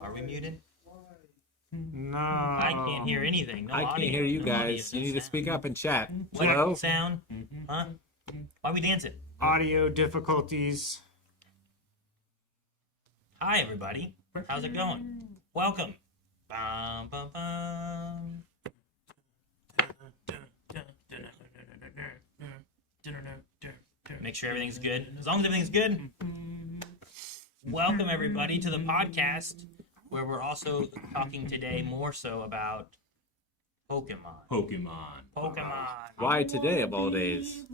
Are we muted? No. I can't hear anything. No I audio. can't hear you no guys. audio, You no need to sound. speak up and chat. What Hello? sound? Huh? Why we dancing? Audio difficulties. Hi, everybody. How's it going? Welcome. Bum, bum, bum. Make sure everything's good. As long as everything's good. Welcome, everybody, to the podcast where we're also talking today more so about Pokemon. Pokemon. Why today of all days?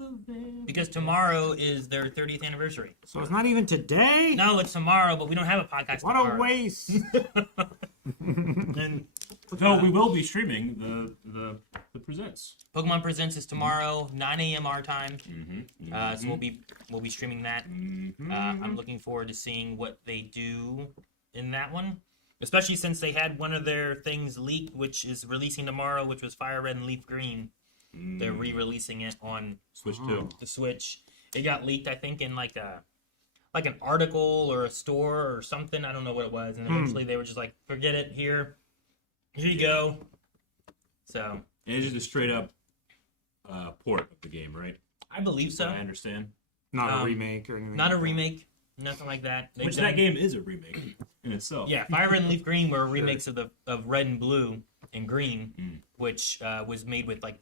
Because tomorrow is their 30th anniversary. So it's not even today? No, it's tomorrow, but we don't have a podcast What tomorrow. a waste. And So we will be streaming the presents. Pokemon Presents is tomorrow, 9 a.m. our time. Mm-hmm. So we'll be streaming that. I'm looking forward to seeing what they do in that one, especially since they had one of their things leaked, which is releasing tomorrow, which was Fire Red and Leaf Green. They're re-releasing it on Switch 2. the Switch. It got leaked, I think, in like an article or a store or something. I don't know what it was, and eventually they were just like, "Forget it. Here you go." So And it's just a straight up port of the game, right? I believe so. I understand. Not a remake or anything. Not a like that. remake, nothing like that. They've Which done- that game is a remake in itself. Yeah, Fire Red and Leaf Green were remakes of Red and Blue and Green, which was made with like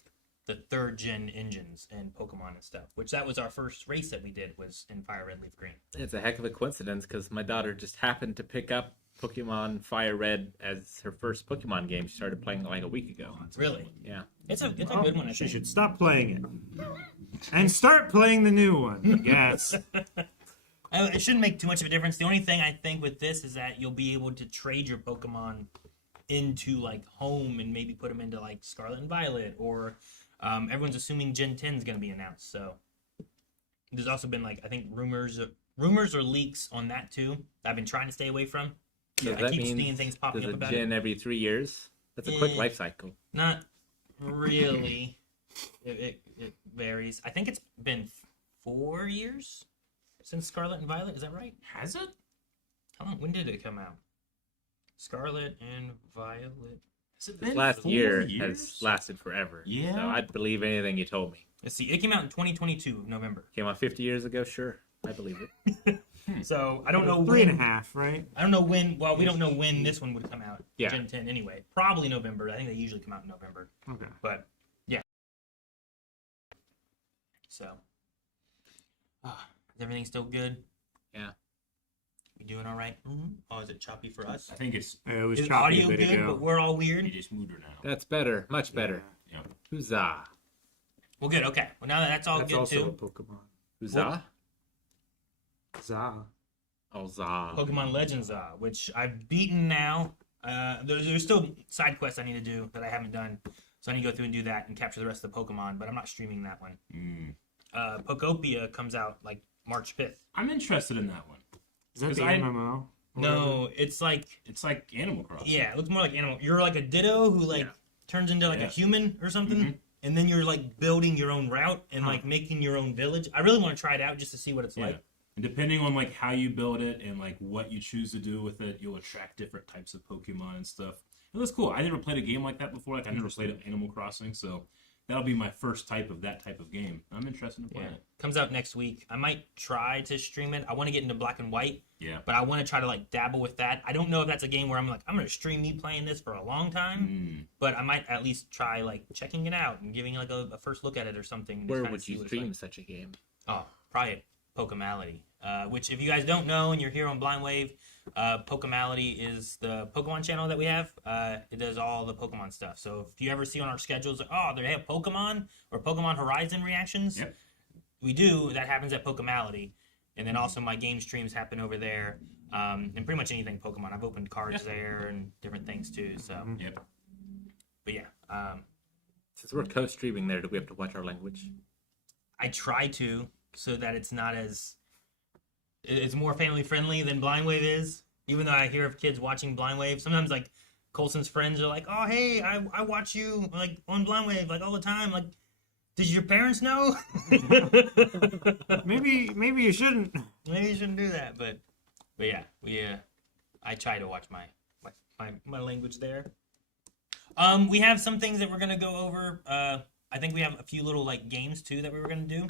the third gen engines and Pokemon and stuff. Which that was our first race that we did was in Fire Red, Leaf Green. It's a heck of a coincidence because my daughter just happened to pick up Pokemon Fire Red as her first Pokemon game. She started playing it like a week ago. Really, Yeah. it's a good one. I She think. should stop playing it. And start playing the new one. Yes. It shouldn't make too much of a difference. The only thing I think with this is that you'll be able to trade your Pokemon into like Home and maybe put them into like Scarlet and Violet, or everyone's assuming Gen 10 is going to be announced. So there's also been like I think rumors or leaks on that too. I've been trying to stay away from. Does I that keep mean seeing things popping there's up a about gen it. every 3 years? That's a quick Eh. life cycle. Not really. It varies. I think it's been 4 years since Scarlet and Violet. Is that right? Has it? How long? When did it come out? Scarlet and Violet. Has it This been last 4 year years? has lasted forever. Yeah. So I'd believe anything you told me. Let's see. It came out in 2022, November. Came out 50 years ago? Sure. I believe it. So I don't know Three and a when. half, right? I don't know when. Well, we don't know when this one would come out. Yeah. Gen 10 anyway. Probably November. I think they usually come out in November. Okay. But yeah. So. Is everything still good? Yeah. We doing all right? Oh, is it choppy for us? I think it's It was Is choppy audio a bit good, ago. but we're all weird? it just smoother now. That's better. Much better. Yeah. Huzzah. Well, good. Okay. Well, now that that's all That's good also a too. Pokemon. Huzzah? Za. Oh, zah. Pokemon Legends, which I've beaten now. There's still side quests I need to do that I haven't done, so I need to go through and do that and capture the rest of the Pokemon. But I'm not streaming that one. Pokopia comes out like March 5th. I'm interested in that one. Is that 'Cause the I- MMO? No, it's like It's like Animal Crossing. yeah, it looks more like animal. You're like a Ditto who like Yeah. turns into like a Yeah. human or something, and then you're like building your own route and like making your own village. I really want to try it out just to see what it's Yeah. like. And depending on like how you build it and like what you choose to do with it, you'll attract different types of Pokemon and stuff. It was cool. I never played a game like that before. Like I never played Animal Crossing, so that'll be my first type of that type of game. I'm interested in playing Yeah, it. comes out next week. I might try to stream it. I want to get into Black and White. Yeah. But I want to try to like dabble with that. I don't know if that's a game where I'm like I'm gonna stream me playing this for a long time, but I might at least try like checking it out and giving like a first look at it or something. and just Where kinda would see you what it's stream like. such a game? Oh, probably Pokemality. Which if you guys don't know and you're here on Blind Wave, Pokemality is the Pokemon channel that we have. It does all the Pokemon stuff. So if you ever see on our schedules, like, oh, they have Pokemon or Pokemon Horizon reactions, Yep. we do. That happens at Pokemality. And then also my game streams happen over there. And pretty much anything Pokemon. I've opened cards there and different things too. So, Yep. but yeah, Since we're co-streaming there, do we have to watch our language? I try to so that it's not as it's more family friendly than Blind Wave is. Even though I hear of kids watching Blind Wave, sometimes like Colson's friends are like, "Oh, hey, I watch you like on Blind Wave like all the time." Like, did your parents know? Maybe you shouldn't. Maybe you shouldn't do that, but yeah, I try to watch my my language there. We have some things that we're gonna go over. I think we have a few little like games too that we were gonna do.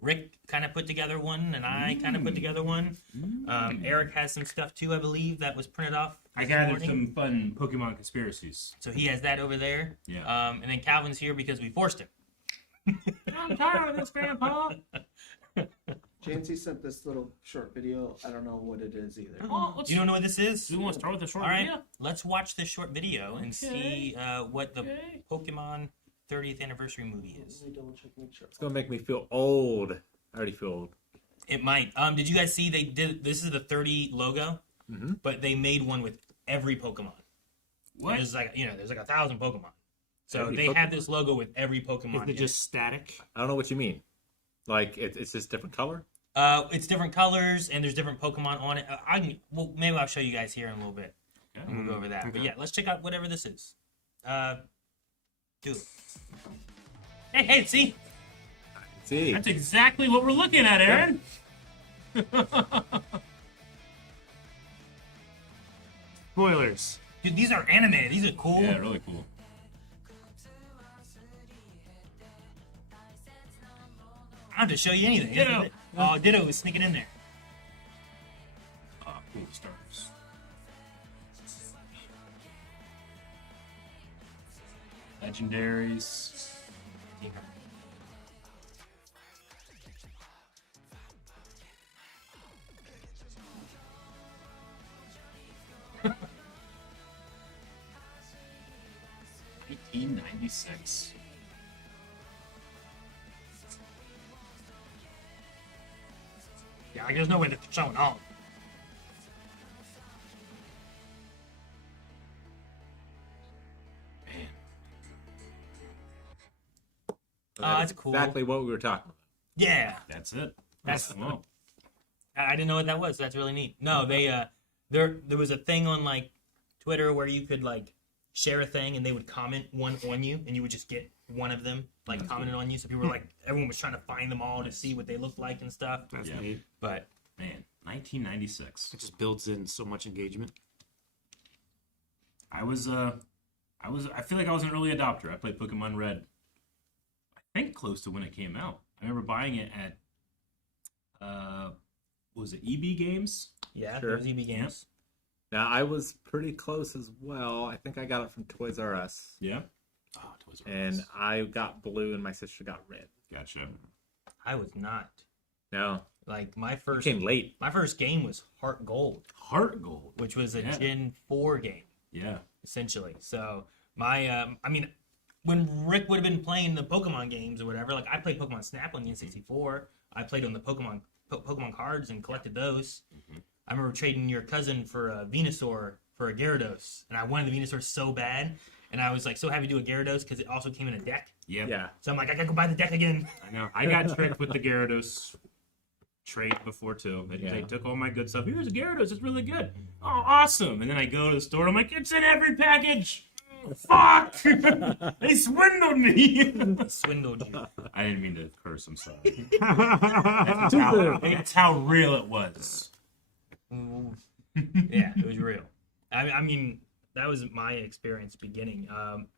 Rick kind of put together one, and I kind of put together one. Eric has some stuff too, I believe, that was printed off. I this gathered morning. some fun Pokemon conspiracies. So he has that over there. Yeah. And then Calvin's here because we forced him. I'm tired of this, Grandpa. Jancy sent this little short video. I don't know what it is either. Well, You don't know what this is? Do you want to start with the short All right, video? let's watch this short video and see what the Okay. Pokemon 30th anniversary movie is. Let me double check, make sure. It's gonna make me feel old. I already feel old. It might. Did you guys see they did? This is the 30 logo, but they made one with every Pokemon. What? There's like there's like 1,000 Pokemon. So Every they have Pokemon. this logo with every Pokemon. Is it in just static? I don't know what you mean. Like it's just different color. It's different colors and there's different Pokemon on it. Well, maybe I'll show you guys here in a little bit. And we'll go over that. But Okay. yeah, let's check out whatever this is. Do it. Hey, see? See, That's exactly what we're looking at, Aaron. Spoilers. Dude, these are animated. These are cool. Yeah, really cool. I don't have to show you anything. Ditto. Oh, Ditto was sneaking in there. Oh, cool stars. Legendaries. $1996. Yeah, like, there's no way to show it all. Man, That's cool. Exactly what we were talking about. Yeah. that's it. That's- well. I didn't know what that was. That's really neat. No, they there was a thing on like Twitter where you could like share a thing and they would comment one on you and you would just get one of them like commented on you. So people were like everyone was trying to find them all to see what they looked like and stuff. That's Yeah. neat. But Man, 1996. It just builds in so much engagement. I feel like I was an early adopter. I played Pokemon Red. I think close to when it came out. I remember buying it at what was it, EB Games? yeah, Sure. those EB games. Now I was pretty close as well. I think I got it from Toys R Us, Yeah. Oh, Toys R Us. and I got blue, and my sister got red. Gotcha. I was not. No, Like my you first came late. my first game was Heart Gold, Heart Gold. which was a Yeah. Gen 4 game. Yeah. Essentially. So my I mean when Rick would have been playing the Pokemon games or whatever, like I played Pokemon Snap on the N64. I played on the Pokemon cards and collected those. I remember trading your cousin for a Venusaur for a Gyarados, and I wanted the Venusaur so bad, and I was like so happy to do a Gyarados because it also came in a deck. Yep. Yeah, So I'm like, I gotta go buy the deck again. I know. I got tricked with the Gyarados trait before too. They Yeah. took all my good stuff. Here's a Gyarados. It's really good. Oh, awesome! And then I go to the store. I'm like, it's in every package. Fuck! They swindled me. Swindled you. I didn't mean to curse. I'm sorry. That's That's how real it was. Yeah, it was real. I mean, that was my experience beginning.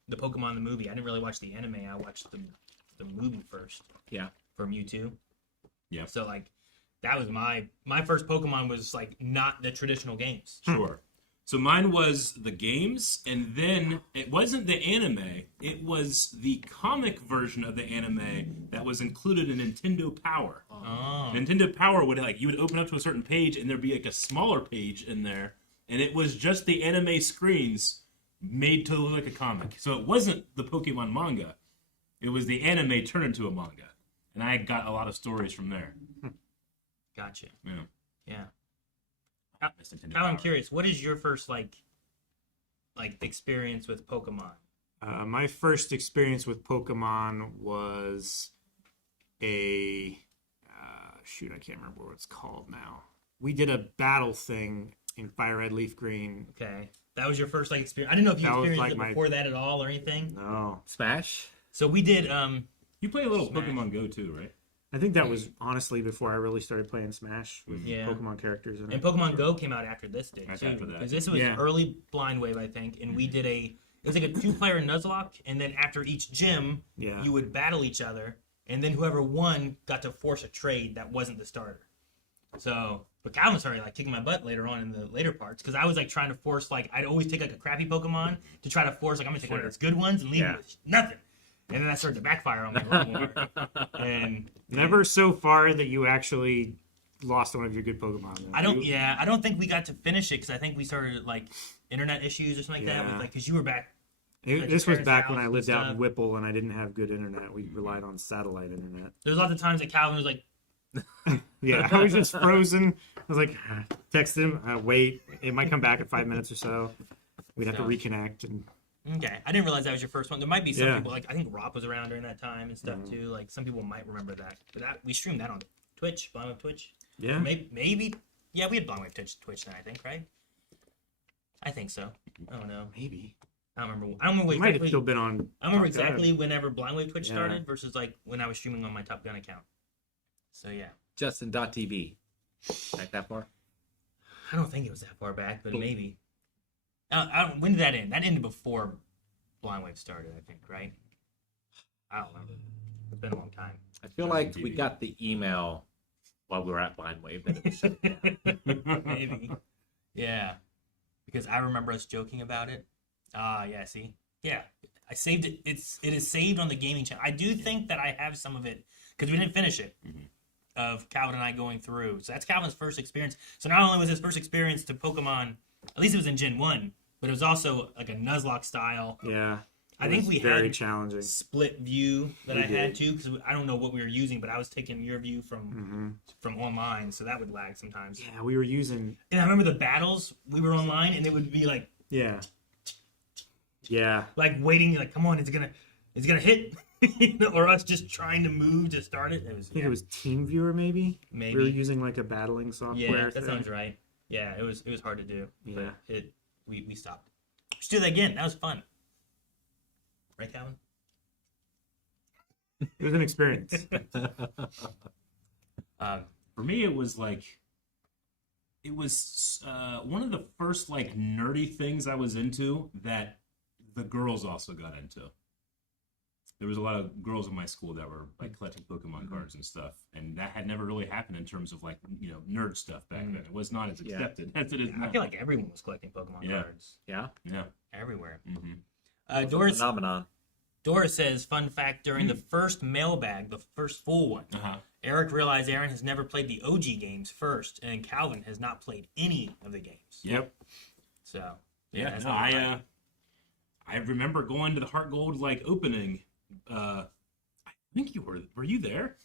The Pokemon the movie. I didn't really watch the anime. I watched the movie first. Yeah. For Mewtwo. Yeah. So like, that was my first Pokemon was like not the traditional games. Sure. So mine was the games, and then it wasn't the anime. It was the comic version of the anime that was included in Nintendo Power. Oh. Nintendo Power would you would open up to a certain page, and there'd be like a smaller page in there, and it was just the anime screens made to look like a comic. So it wasn't the Pokemon manga. It was the anime turned into a manga, and I got a lot of stories from there. Gotcha. Yeah. Yeah. That's Nintendo Now I'm Power. curious. What is your first like experience with Pokemon? My first experience with Pokemon was a shoot, I can't remember what it's called now. We did a battle thing in Fire Red Leaf Green. Okay, that was your first like experience. I didn't know if you That was, experienced like, it before that at all or anything. No. Smash. So we did. You play a little Smash. Pokemon Go too, right? I think that was honestly before I really started playing Smash with Yeah. Pokemon characters in And it. Pokemon Go came out after this did Right too. after that. Because this was Yeah. early Blind Wave, I think, and we did it was like a 2-player Nuzlocke, and then after each gym, Yeah. you would battle each other, and then whoever won got to force a trade that wasn't the starter. So, but Calvin started like kicking my butt later on in the later parts because I was like trying to force like I'd always take like a crappy Pokemon to try to force like I'm gonna take one of Sure. its good ones and leave Yeah. it with nothing, and then that started to backfire on me a lot more. And Never so far that you actually lost one of your good Pokemon. though. I don't think we got to finish it because I think we started like internet issues or something like that. Yeah. With, like because you were back. This your was parents' back when house I and lived out in stuff. Whipple and I didn't have good internet. We relied on satellite internet. There's lots of times that Calvin was like, Yeah, I was just frozen. I was like, text him, wait, it might come back in 5 minutes or so. We'd have to Yeah. reconnect. And okay, I didn't realize that was your first one. There might be some Yeah. people like I think Rob was around during that time and stuff too. Like some people might remember that. But that we streamed that on Twitch, Blind Wave Twitch. yeah, Maybe yeah, we had Blind Wave Twitch then I think, right? I think so. I don't know. maybe. I don't remember. I don't remember It might have exactly. still been on. I remember Top Gun. exactly whenever Blind Wave Twitch Yeah. started versus like when I was streaming on my Top Gun account. So yeah, Justin.tv. Back that far? I don't think it was that far back, but Cool. maybe. When did that end? That ended before Blind Wave started, I think, right? I don't remember. It's been a long time. I feel like we got the email while we were at Blind Wave that it was shut down. Maybe. Yeah. Because I remember us joking about it. Yeah, see? Yeah. I saved it. It is saved on the gaming channel. I do think that I have some of it because we didn't finish it. Of Calvin and I going through. So that's Calvin's first experience. So not only was his first experience to Pokemon, at least it was in Gen 1, but it was also like a Nuzlocke style. Yeah. I it think was we very had challenging. split view that We I had did. too because I don't know what we were using, but I was taking your view Mm-hmm. from online, so that would lag sometimes. Yeah, we were using. And I remember the battles we were online, and it would be like Yeah. Yeah. waiting, like come on, it's gonna hit, you know, or us just trying to move to start it. It was I think it was TeamViewer maybe. maybe We were using like a battling software. yeah, that thing. sounds right. Yeah, it was hard to do, Yeah. but we stopped. Let's do that again. That was fun, right, Calvin? It was an experience. For me, it was like, it was one of the first like nerdy things I was into that the girls also got into. There was a lot of girls in my school that were like collecting Pokemon cards and stuff, and that had never really happened in terms of like nerd stuff back then. It was not as Yeah. accepted as it is now. I feel like everyone was collecting Pokemon Yeah. cards Yeah? yeah. everywhere. Mm-hmm. Doris says, fun fact, during the first mailbag, the first full one, Uh-huh. Eric realized Aaron has never played the OG games first, and Calvin has not played any of the games. Yep. So, Yeah, that's no, not right. I remember going to the Heart Gold like opening. I think you were you there?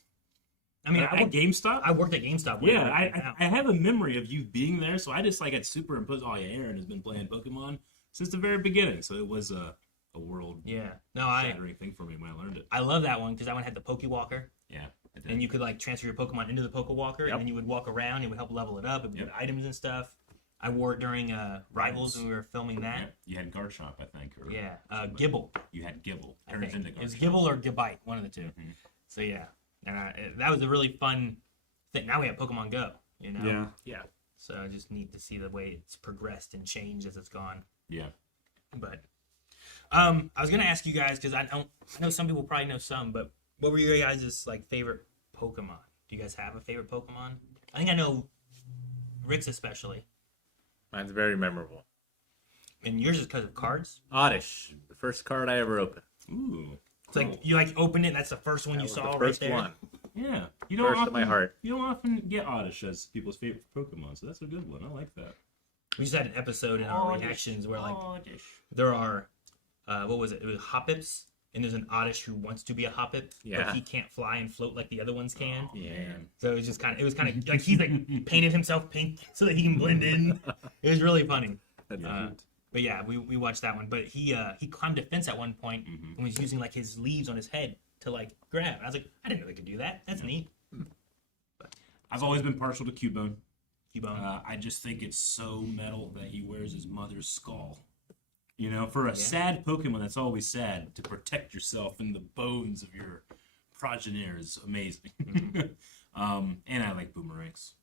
I mean, At GameStop. I worked at GameStop. Yeah, when it came out. I have a memory of you being there, so I just like had superimposed. Oh yeah, Aaron has been playing Pokemon since the very beginning, so it was a world Yeah. No, I shattering thing for me when I learned it. love that one because that one had the Pokewalker, Yeah, I did. and you could like transfer your Pokemon into the Pokewalker, Yep. and then you would walk around. It would help level it up. It would Yep. give items and stuff. I wore it during Rivals when we were filming Yeah, that. you had Garchomp, I think, or Yeah. Gibble. you had Gibble. I Turns think. into It was Garchomp. Gibble or Gibite, one of the two. Mhm. So yeah, and that was a really fun thing. Now we have Pokemon Go, you know. Yeah. Yeah. So I just need to see the way it's progressed and changed as it's gone. Yeah. But I was gonna ask you guys because I know some people probably know some, but what were your guys' like favorite Pokemon? Do you guys have a favorite Pokemon? I think I know Rick's especially, Mine's very memorable. and yours is because of cards. Oddish, the first card I ever opened. Ooh. It's like you like opened it. And that's the first one That you was saw the right first there. one. Yeah. You First of my heart. You don't often get Oddish as people's favorite Pokemon, so that's a good one. I like that. We just had an episode in our reactions where like Oddish. there are what was it? It was Hoppips, and there's an Oddish who wants to be a Hoppip, Yeah. but he can't fly and float like the other ones can. Yeah. Man. So it was kind of like he's like painted himself pink so that he can blend in. It was really funny. That's But yeah, we watched that one. But he climbed a fence at one point and was using like his leaves on his head to like grab. And I was like, I didn't know they could do that. That's neat. I've always been partial to Cubone. Cubone. I just think it's so metal that he wears his mother's skull. You know, for a sad Pokemon that's always sad, to protect yourself in the bones of your progenitor is amazing. And I like boomerangs.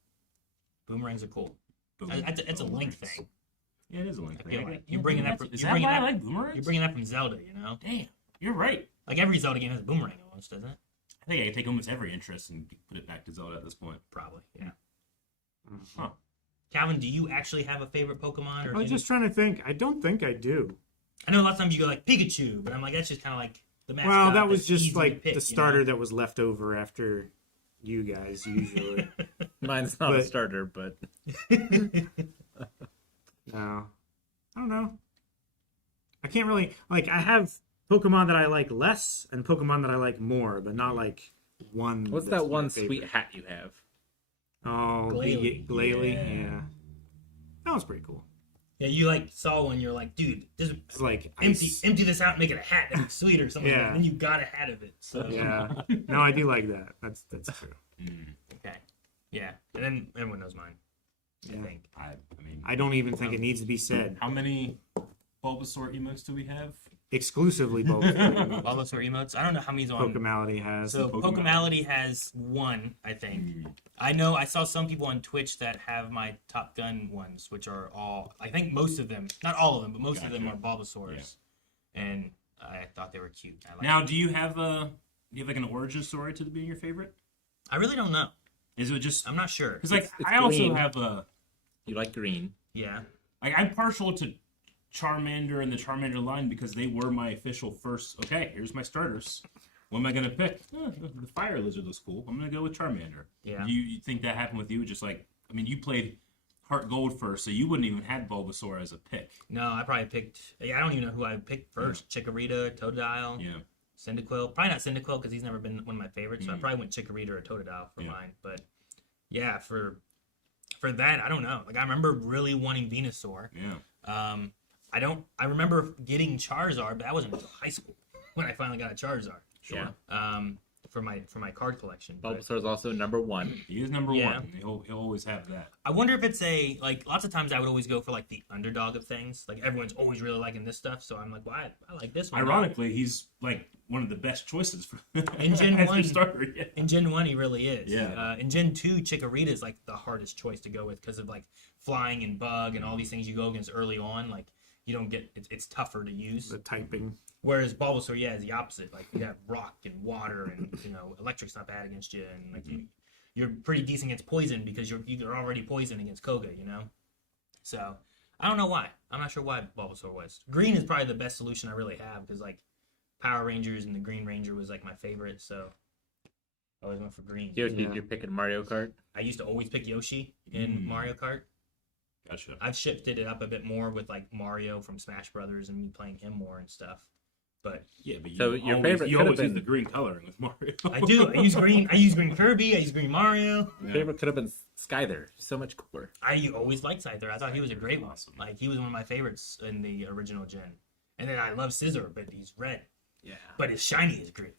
Boomerangs are cool. Boom- It's a Link boomerangs. thing. Yeah, it is a Link I thing. feel like you're bringing that. Is You're that bringing why I that. like boomerangs? You're bringing that from Zelda, you know. Damn, you're right. Like every Zelda game has a boomerang almost, doesn't it? I think I can take almost every interest and put it back to Zelda at this point. Probably, yeah. Huh. Calvin, do you actually have a favorite Pokemon? Or I was just trying to think. I don't think I do. I know a lot of times you go like Pikachu, but I'm like that's just kind of like the mascot. Well, that was that's easy just to like pick, the starter that was left over after you guys usually. Mine's not a But- starter, but No, I don't know. I can't really like. I have Pokemon that I like less and Pokemon that I like more, but not like one. what's that's that my one favorite. sweet hat you have? Oh, Glalie. Glalie. Yeah. Yeah, that was pretty cool. Yeah, you like saw one, you're like, dude, just It's like empty ice. empty this out and make it a hat that'd be sweet or something. Like Yeah. that. And then you got a hat of it. So Yeah, no, I do like that. That's true. okay, yeah, and then everyone knows mine. I Yeah. think I mean, I don't even think it needs to be said. how many Bulbasaur emotes do we have? Exclusively both. Bulbasaur emotes. I don't know how many's on. Pokemality has. So Pokemality. Pokemality has one, I think. I know I saw some people on Twitch that have my Top Gun ones, which are all I think most of them, not all of them, but most of them are Gotcha. Bulbasaurs, and I thought they were cute. I like. Now, do you have like an origin story to being your favorite? I really don't know. Is it just I'm not sure. because like It's I also green. have a You like green. Yeah. like I'm partial to Charmander and the Charmander line because they were my official first. Okay, here's my starters. What am I gonna pick? The Fire Lizard looks cool. I'm gonna go with Charmander. Yeah. You think that happened with you? Just like I mean, you played Heart Gold first, so you wouldn't even had Bulbasaur as a pick. No, I probably picked. Yeah, I don't even know who I picked first. Chikorita, Totodile, Yeah. Cyndaquil. Probably not Cyndaquil because he's never been one of my favorites. So I Mhm. probably went Chikorita or Totodile for Yeah. mine. But yeah, for that, I don't know. Like I remember really wanting Venusaur. Yeah. I remember getting Charizard, but that wasn't until high school when I finally got a Charizard. Yeah. For my card collection. But Bulbasaur is also number one. He is number Yeah. one. He'll always have that. I wonder if it's a like lots of times I would always go for like the underdog of things. Like everyone's always really liking this stuff, so I'm like, well, I like this one. Ironically, he's like one of the best choices for In Gen as 1. your starter. Yeah. In Gen 1, he really is. Yeah. In Gen 2, Chikorita is like the hardest choice to go with because of like flying and bug and all these things you go against early on. Like you don't get it's tougher to use. the typing. Whereas Bulbasaur, yeah, is the opposite. Like you have rock and water and electric's not bad against you, and like you're pretty decent against poison because you're already poisoned against Koga, you know. So I don't know why. I'm not sure why Bulbasaur was. Green is probably the best solution I really have because like Power Rangers and the Green Ranger was like my favorite, so I always went for green. Yoshi, Yeah. you're picking Mario Kart. I used to always pick Yoshi in Mario Kart. Gotcha. I've shifted it up a bit more with like Mario from Smash Brothers and me playing him more and stuff. But Yeah, but So your favorite you could have always use been- the green coloring with Mario. I do. I use green. I use green Kirby. I use green Mario. Yeah. Favorite could have been Skyther. So much cooler. I always liked Scyther. I thought he was a great one. Awesome. Like he was one of my favorites in the original gen. And then I love Scizor, but he's red. Yeah. But his shiny is green.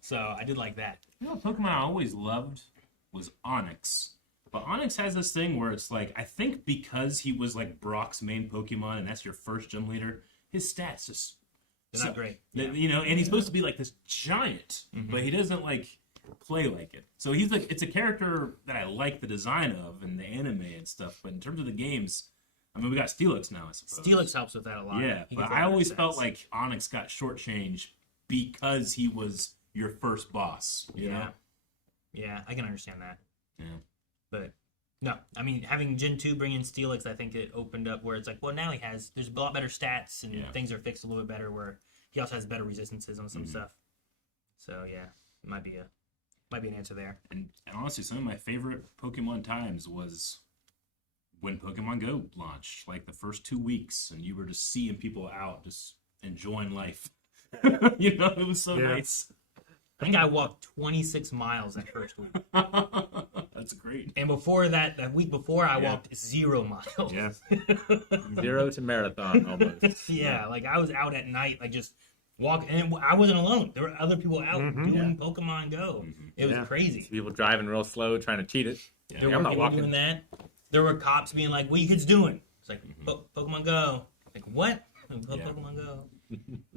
So I did like that. You know, Pokemon I always loved was Onyx. But Onyx has this thing where it's like, I think because he was like Brock's main Pokemon and that's your first gym leader, his stats just. They're not great. You know, and he's supposed to be like this giant, Mm-hmm. but he doesn't like play like it. So he's like, it's a character that I like the design of and the anime and stuff. But in terms of the games, I mean, we got Steelix now, I suppose. Steelix helps with that a lot. Yeah, He but gets a I lot of always felt stats. like Onyx got shortchanged because he was your first boss. You know? Yeah, I can understand that. Yeah. But no, I mean, having Gen 2 bring in Steelix, I think it opened up where it's like, well, now there's a lot better stats and Yeah. things are fixed a little bit better where he also has better resistances on some Mhm. stuff. So yeah, it might be an answer there. And honestly, some of my favorite Pokemon times was when Pokemon Go launched, like the first 2 weeks, and you were just seeing people out, just enjoying life. You know, it was so Yeah. nice. I think I walked 26 miles that first week. That's great. And before that week before, I Yeah. walked 0 miles. Yeah. 0 to marathon almost. Yeah, like I was out at night, like just walking, and I wasn't alone. There were other people out Mhm. doing Pokemon Go. It was Yeah. crazy. People driving real slow, trying to cheat it. Yeah. There I'm were not people walking. doing that. There were cops being like, "What are you kids doing?" It's like Pokemon Go. Like what? Yeah. Pokemon Go.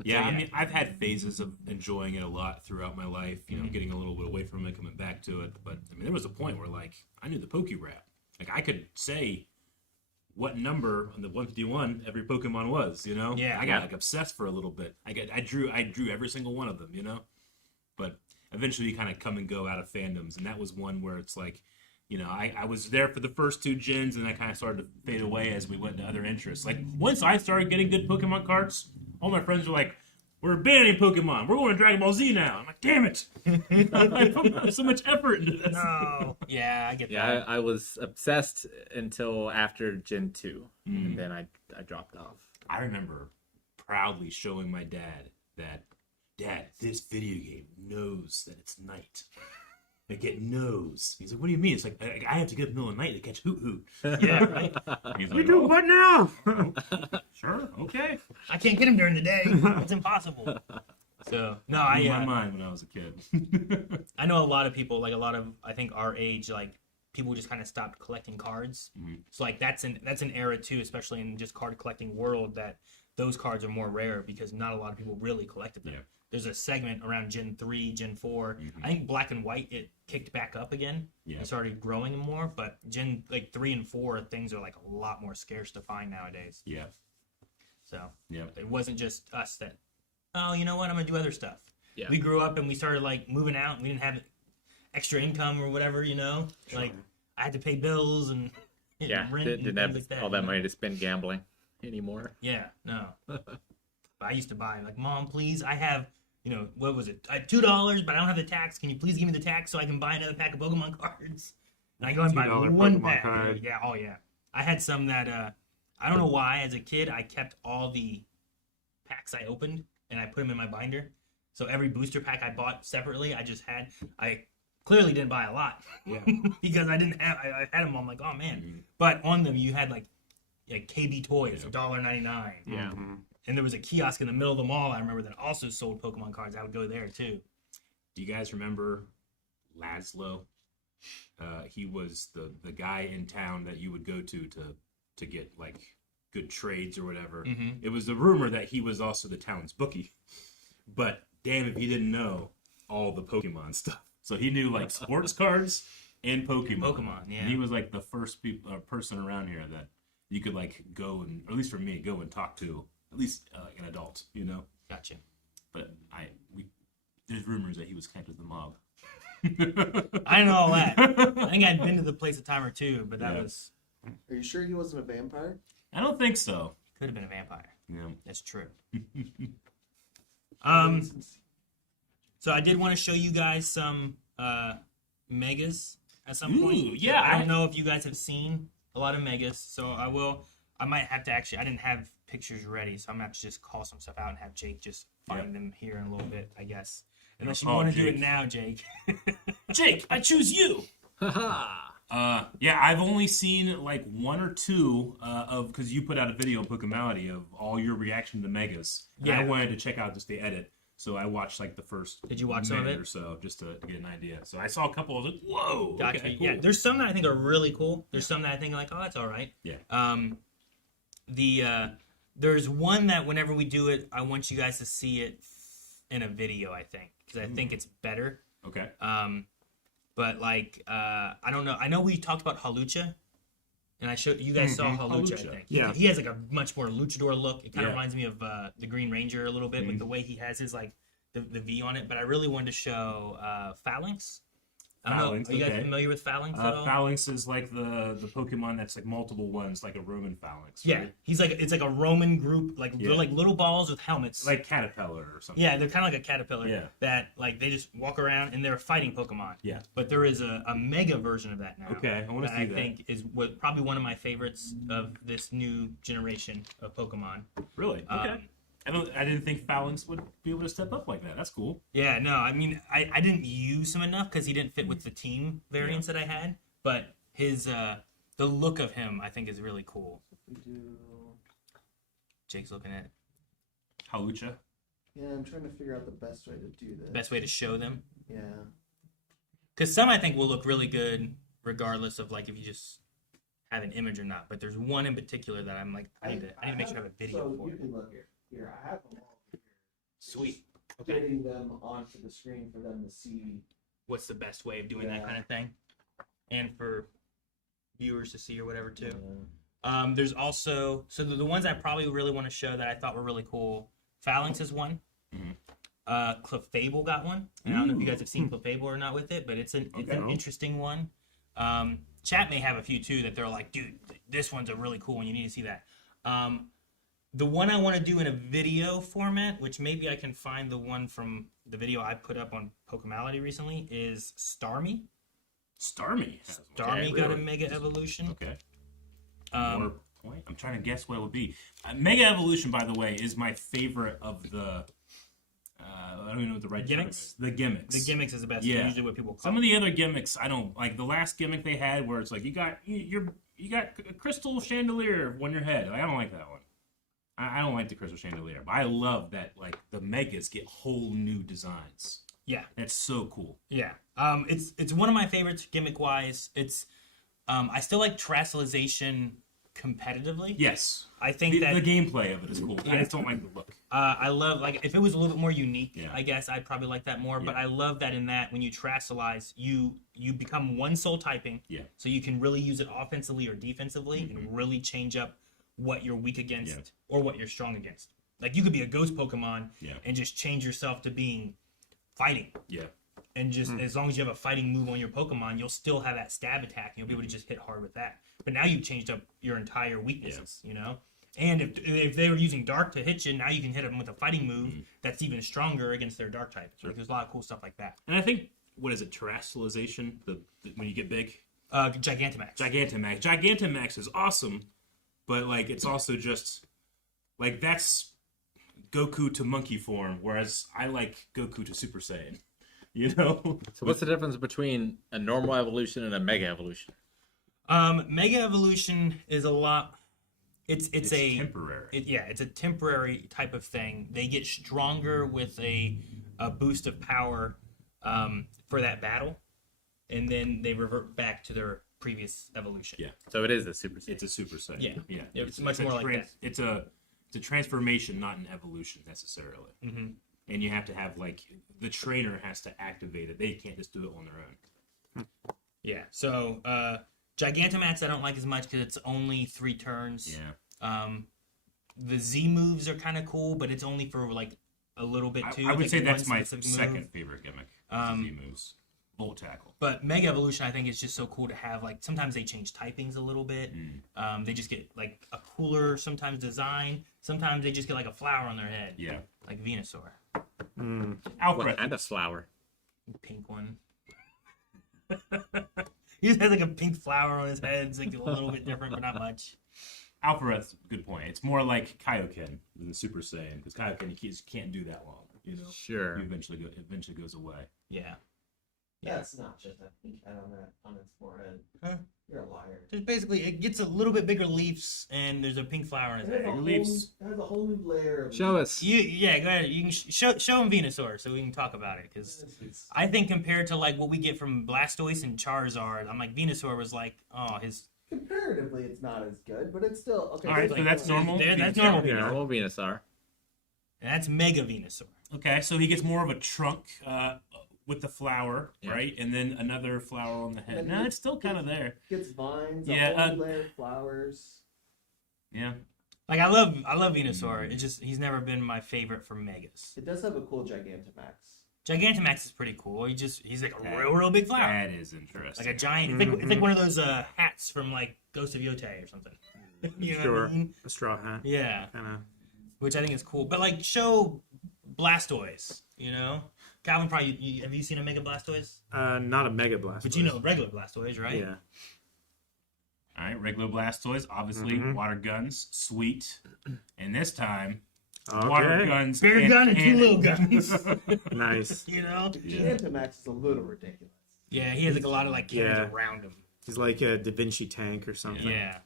Yeah, So, I mean, I've had phases of enjoying it a lot throughout my life. You know, getting a little bit away from it, coming back to it. But I mean, there was a point where like I knew the Poke Rap. Like I could say what number on the 151 every Pokemon was. You know, Yeah. I got like obsessed for a little bit. I drew every single one of them. You know, but eventually you kind of come and go out of fandoms, and that was one where it's like. You know, I was there for the first 2 gens, and I kind of started to fade away as we went to other interests. Like, once I started getting good Pokemon cards, all my friends were like, we're abandoning Pokemon. We're going to Dragon Ball Z now. I'm like, damn it. I put so much effort into this. No. Yeah, I get Yeah, that. I was obsessed until after Gen 2, and then I dropped off. I remember proudly showing my dad that, Dad, this video game knows that it's night. Like, it knows. He's like, what do you mean? It's like, I have to get up in the middle of the night to catch Hoot Hoot. Yeah, right. He's You like, do oh, what now? sure, okay. I can't get him during the day. It's impossible. So no, Blew my mind when I was a kid. I know a lot of people, like a lot of I think our age, like people just kind of stopped collecting cards. Mhm. So like that's an era too, especially in just card collecting world, that those cards are more rare because not a lot of people really collected them. Yeah. There's a segment around Gen 3, Gen 4. Mhm. I think Black and White it kicked back up again. Yeah. It started growing more, but Gen like 3 and 4 things are like a lot more scarce to find nowadays. Yeah, So yeah. it wasn't just us that, oh, you know what, I'm gonna do other stuff. Yeah. We grew up and we started like moving out and we didn't have extra income or whatever, you know? Like I had to pay bills and Yeah, rent and didn't things have like that. all that you know? money to spend gambling anymore. Yeah, no. But I used to buy like, Mom, please, I have, you know, what was it? I had $2, but I don't have the tax. Can you please give me the tax so I can buy another pack of Pokemon cards? And I go and buy $2 one Pokemon pack. card. Yeah, oh yeah. I had some that I don't know why. As a kid, I kept all the packs I opened and I put them in my binder. So every booster pack I bought separately, I clearly didn't buy a lot. Yeah. Because I didn't have, I had them. I'm like, oh man. Mhm. But on them, you had like KB Toys, Yeah. $1.99. Yeah. Mhm. And there was a kiosk in the middle of the mall, I remember, that also sold Pokemon cards. I would go there too. Do you guys remember Laszlo? He was the guy in town that you would go to get like good trades or whatever. Mm-hmm. It was the rumor that he was also the town's bookie. But damn if he didn't know all the Pokemon stuff. So he knew like sports cards and Pokemon. Pokemon, yeah. And he was like the first person around here that you could like go and, or at least for me, go and talk to, at least like an adult, you know. Gotcha. But there's rumors that he was connected to the mob. I didn't know all that. I think I'd been to the place a time or two, but that Yeah. was Are you sure he wasn't a vampire? I don't think so. could have been a vampire. Yeah. That's true. So I did want to show you guys some megas at some point. Ooh, yeah, I don't know if you guys have seen a lot of megas, so I will. I might have to actually. I didn't have pictures ready, so I'm gonna have to just call some stuff out and have Jake just find them here in a little bit, I guess. Unless you Oh, want to do it Jake. now, Jake. Jake, I choose you. Yeah, I've only seen like 1 or 2 of, because you put out a video on Pokemality of all your reaction to Megas. And I Yeah. wanted to check out just the edit, so I watched like the first. Did you watch some of minute it? or so just to get an idea? So I saw a couple. I was like, whoa. Gotcha. Okay, cool. Yeah, there's some that I think are really cool. There's some that I think are like, oh, that's all right. Yeah. There's one that whenever we do it, I want you guys to see it in a video. I think because I think it's better. Okay. But like, I don't know. I know we talked about Halucha, and I showed you guys saw Halucha. I Halucha. think. Yeah. He has like a much more luchador look. It kind of Yeah. reminds me of the Green Ranger a little bit with the way he has his like the V on it. But I really wanted to show Phalanx. I don't know. Phalanx, Are you guys okay. familiar with Phalanx at all? Phalanx is like the Pokemon that's like multiple ones, like a Roman Phalanx. Yeah, Right? he's like it's like a Roman group, like Yeah. they're like little balls with helmets. Like Caterpillar or something. Yeah, they're kind of like a caterpillar. Yeah. That like they just walk around and they're fighting Pokemon. Yeah. But there is a mega version of that now. Okay, I wanna see I that. think is probably one of my favorites of this new generation of Pokemon. Really? Okay. Um, I didn't think Phalanx would be able to step up like that. That's cool. Yeah, no, I mean I didn't use him enough because he didn't fit with the team variants that I had. But his the look of him I think is really cool. We do. Jake's looking at Halucha. Yeah, I'm trying to figure out the best way to do this. best way to show them. Yeah. Because some I think will look really good regardless of like if you just have an image or not. But there's one in particular that I'm like I need to make sure I have a video so for you it. can look here. Here, I have them all. Sweet. Okay. getting them onto the screen for them to see. What's the best way of doing that Yeah. kind of thing, and for viewers to see or whatever too. There's also the ones I probably really want to show that I thought were really cool. Phalanx is one. Clefable got one. And I don't know if you guys have seen Clefable or not with it, but it's an interesting one. Chat may have a few too that they're like, dude, this one's a really cool one. You need to see that. The one I want to do in a video format, which maybe I can find the one from the video I put up on Pokemality recently, is Starmie. Starmie. has one. Starmie Okay, got a really? Mega Evolution. Okay. More point. I'm trying to guess what it would be. Mega Evolution, by the way, is my favorite of the. I don't even know what the right term Gimmicks? is. The gimmicks. The gimmicks is the best. Yeah. Usually what people call Some of the other gimmicks I don't like. The last gimmick they had, where it's like you got a crystal chandelier on your head. Like, I don't like that one. I don't like the crystal chandelier, but I love that like the megas get whole new designs. Yeah. That's so cool. Yeah. It's one of my favorites gimmick wise. It's I still like Terastallization competitively. Yes, I think the that gameplay of it is cool. I just don't like the look. I love, like, if it was a little bit more unique, Yeah. I guess I'd probably like that more. But Yeah. I love that in that when you Terastallize, you become one soul typing. Yeah. So you can really use it offensively or defensively and really change up what you're weak against Yeah. or what you're strong against. Like you could be a ghost Pokemon Yeah. and just change yourself to being fighting. Yeah. And just as long as you have a fighting move on your Pokemon, you'll still have that stab attack. And you'll be able to just hit hard with that. But now you've changed up your entire weaknesses, you know? And if they were using Dark to hit you, now you can hit them with a fighting move that's even stronger against their Dark type. Like, there's a lot of cool stuff like that. And I think what is it? Terastallization. The when you get big. Gigantamax. Gigantamax. Gigantamax is awesome, but like it's also just like that's Goku to monkey form, whereas I like Goku to Super Saiyan. You know? So what's the difference between a normal evolution and a mega evolution? Mega Evolution is a lot. It's a temporary. it's a temporary type of thing. They get stronger with a boost of power for that battle, and then they revert back to their previous evolution. Yeah. So it is a Super Saiyan. It's a Super Saiyan. Yeah. Yeah. It's much a more like that. It's a transformation, not an evolution necessarily. Mm-hmm. And you have to have like the trainer has to activate it. They can't just do it on their own. Yeah. So Gigantamax I don't like as much because it's only 3 turns. Yeah. The Z moves are kind of cool, but it's only for like a little bit too. I would like say one that's my specific move. second favorite gimmick. Z moves. Volt tackle. But Mega Evolution, I think, is just so cool to have. Like, sometimes they change typings a little bit. They just get, like, a cooler, sometimes design. Sometimes they just get, like, a flower on their head. Yeah. Like Venusaur. What Alfred. kind of flower? Pink one. He just has, like, a pink flower on his head. It's, like, a little bit different, but not much. Alphareth's a good point. It's more like Kaioken than the Super Saiyan, because Kaioken you can't do that long. You know, Sure. It eventually goes away. Yeah. That's not just a pink head on its forehead. Huh? You're a liar. Just basically, it gets a little bit bigger leaves, and there's a pink flower on his It has, head. it has a whole new layer of Show us. Yeah, go ahead. You can show him Venusaur so we can talk about it, because It's- I think compared to like what we get from Blastoise and Charizard, I'm like Venusaur was like, oh, his comparatively, it's not as good, but it's still okay. All right, so so that's normal. That's Yeah. normal. Yeah. Normal Venusaur. and that's Mega Venusaur. Okay, so he gets more of a trunk with the flower, Yeah. right? And then another flower on the head. And No, it it's still kind of there. Gets vines, Yeah, a whole new layer of flowers. Yeah. Like I love Venusaur. It's just he's never been my favorite for Megas. It does have a cool Gigantamax. Gigantamax is pretty cool. He's like a real big flower, That is interesting. like a giant. It's like one of those hats from like Ghost of Yotei or something. You know Sure. what I mean? A straw hat. Yeah, Kind of. which I think is cool. But like show Blastoise, you know. Calvin, probably have you seen a Mega Blastoise? Not a Mega Blast. But you know regular Blastoise, right? Yeah. All right, regular Blastoise, obviously, water guns, sweet. And this time, water Okay. guns. Bigger gun and 2 little guns. Nice. You know? Gigantamax is a little ridiculous. Yeah, he has like a lot of like cannons Yeah. around him. He's like a Da Vinci tank or something. Yeah.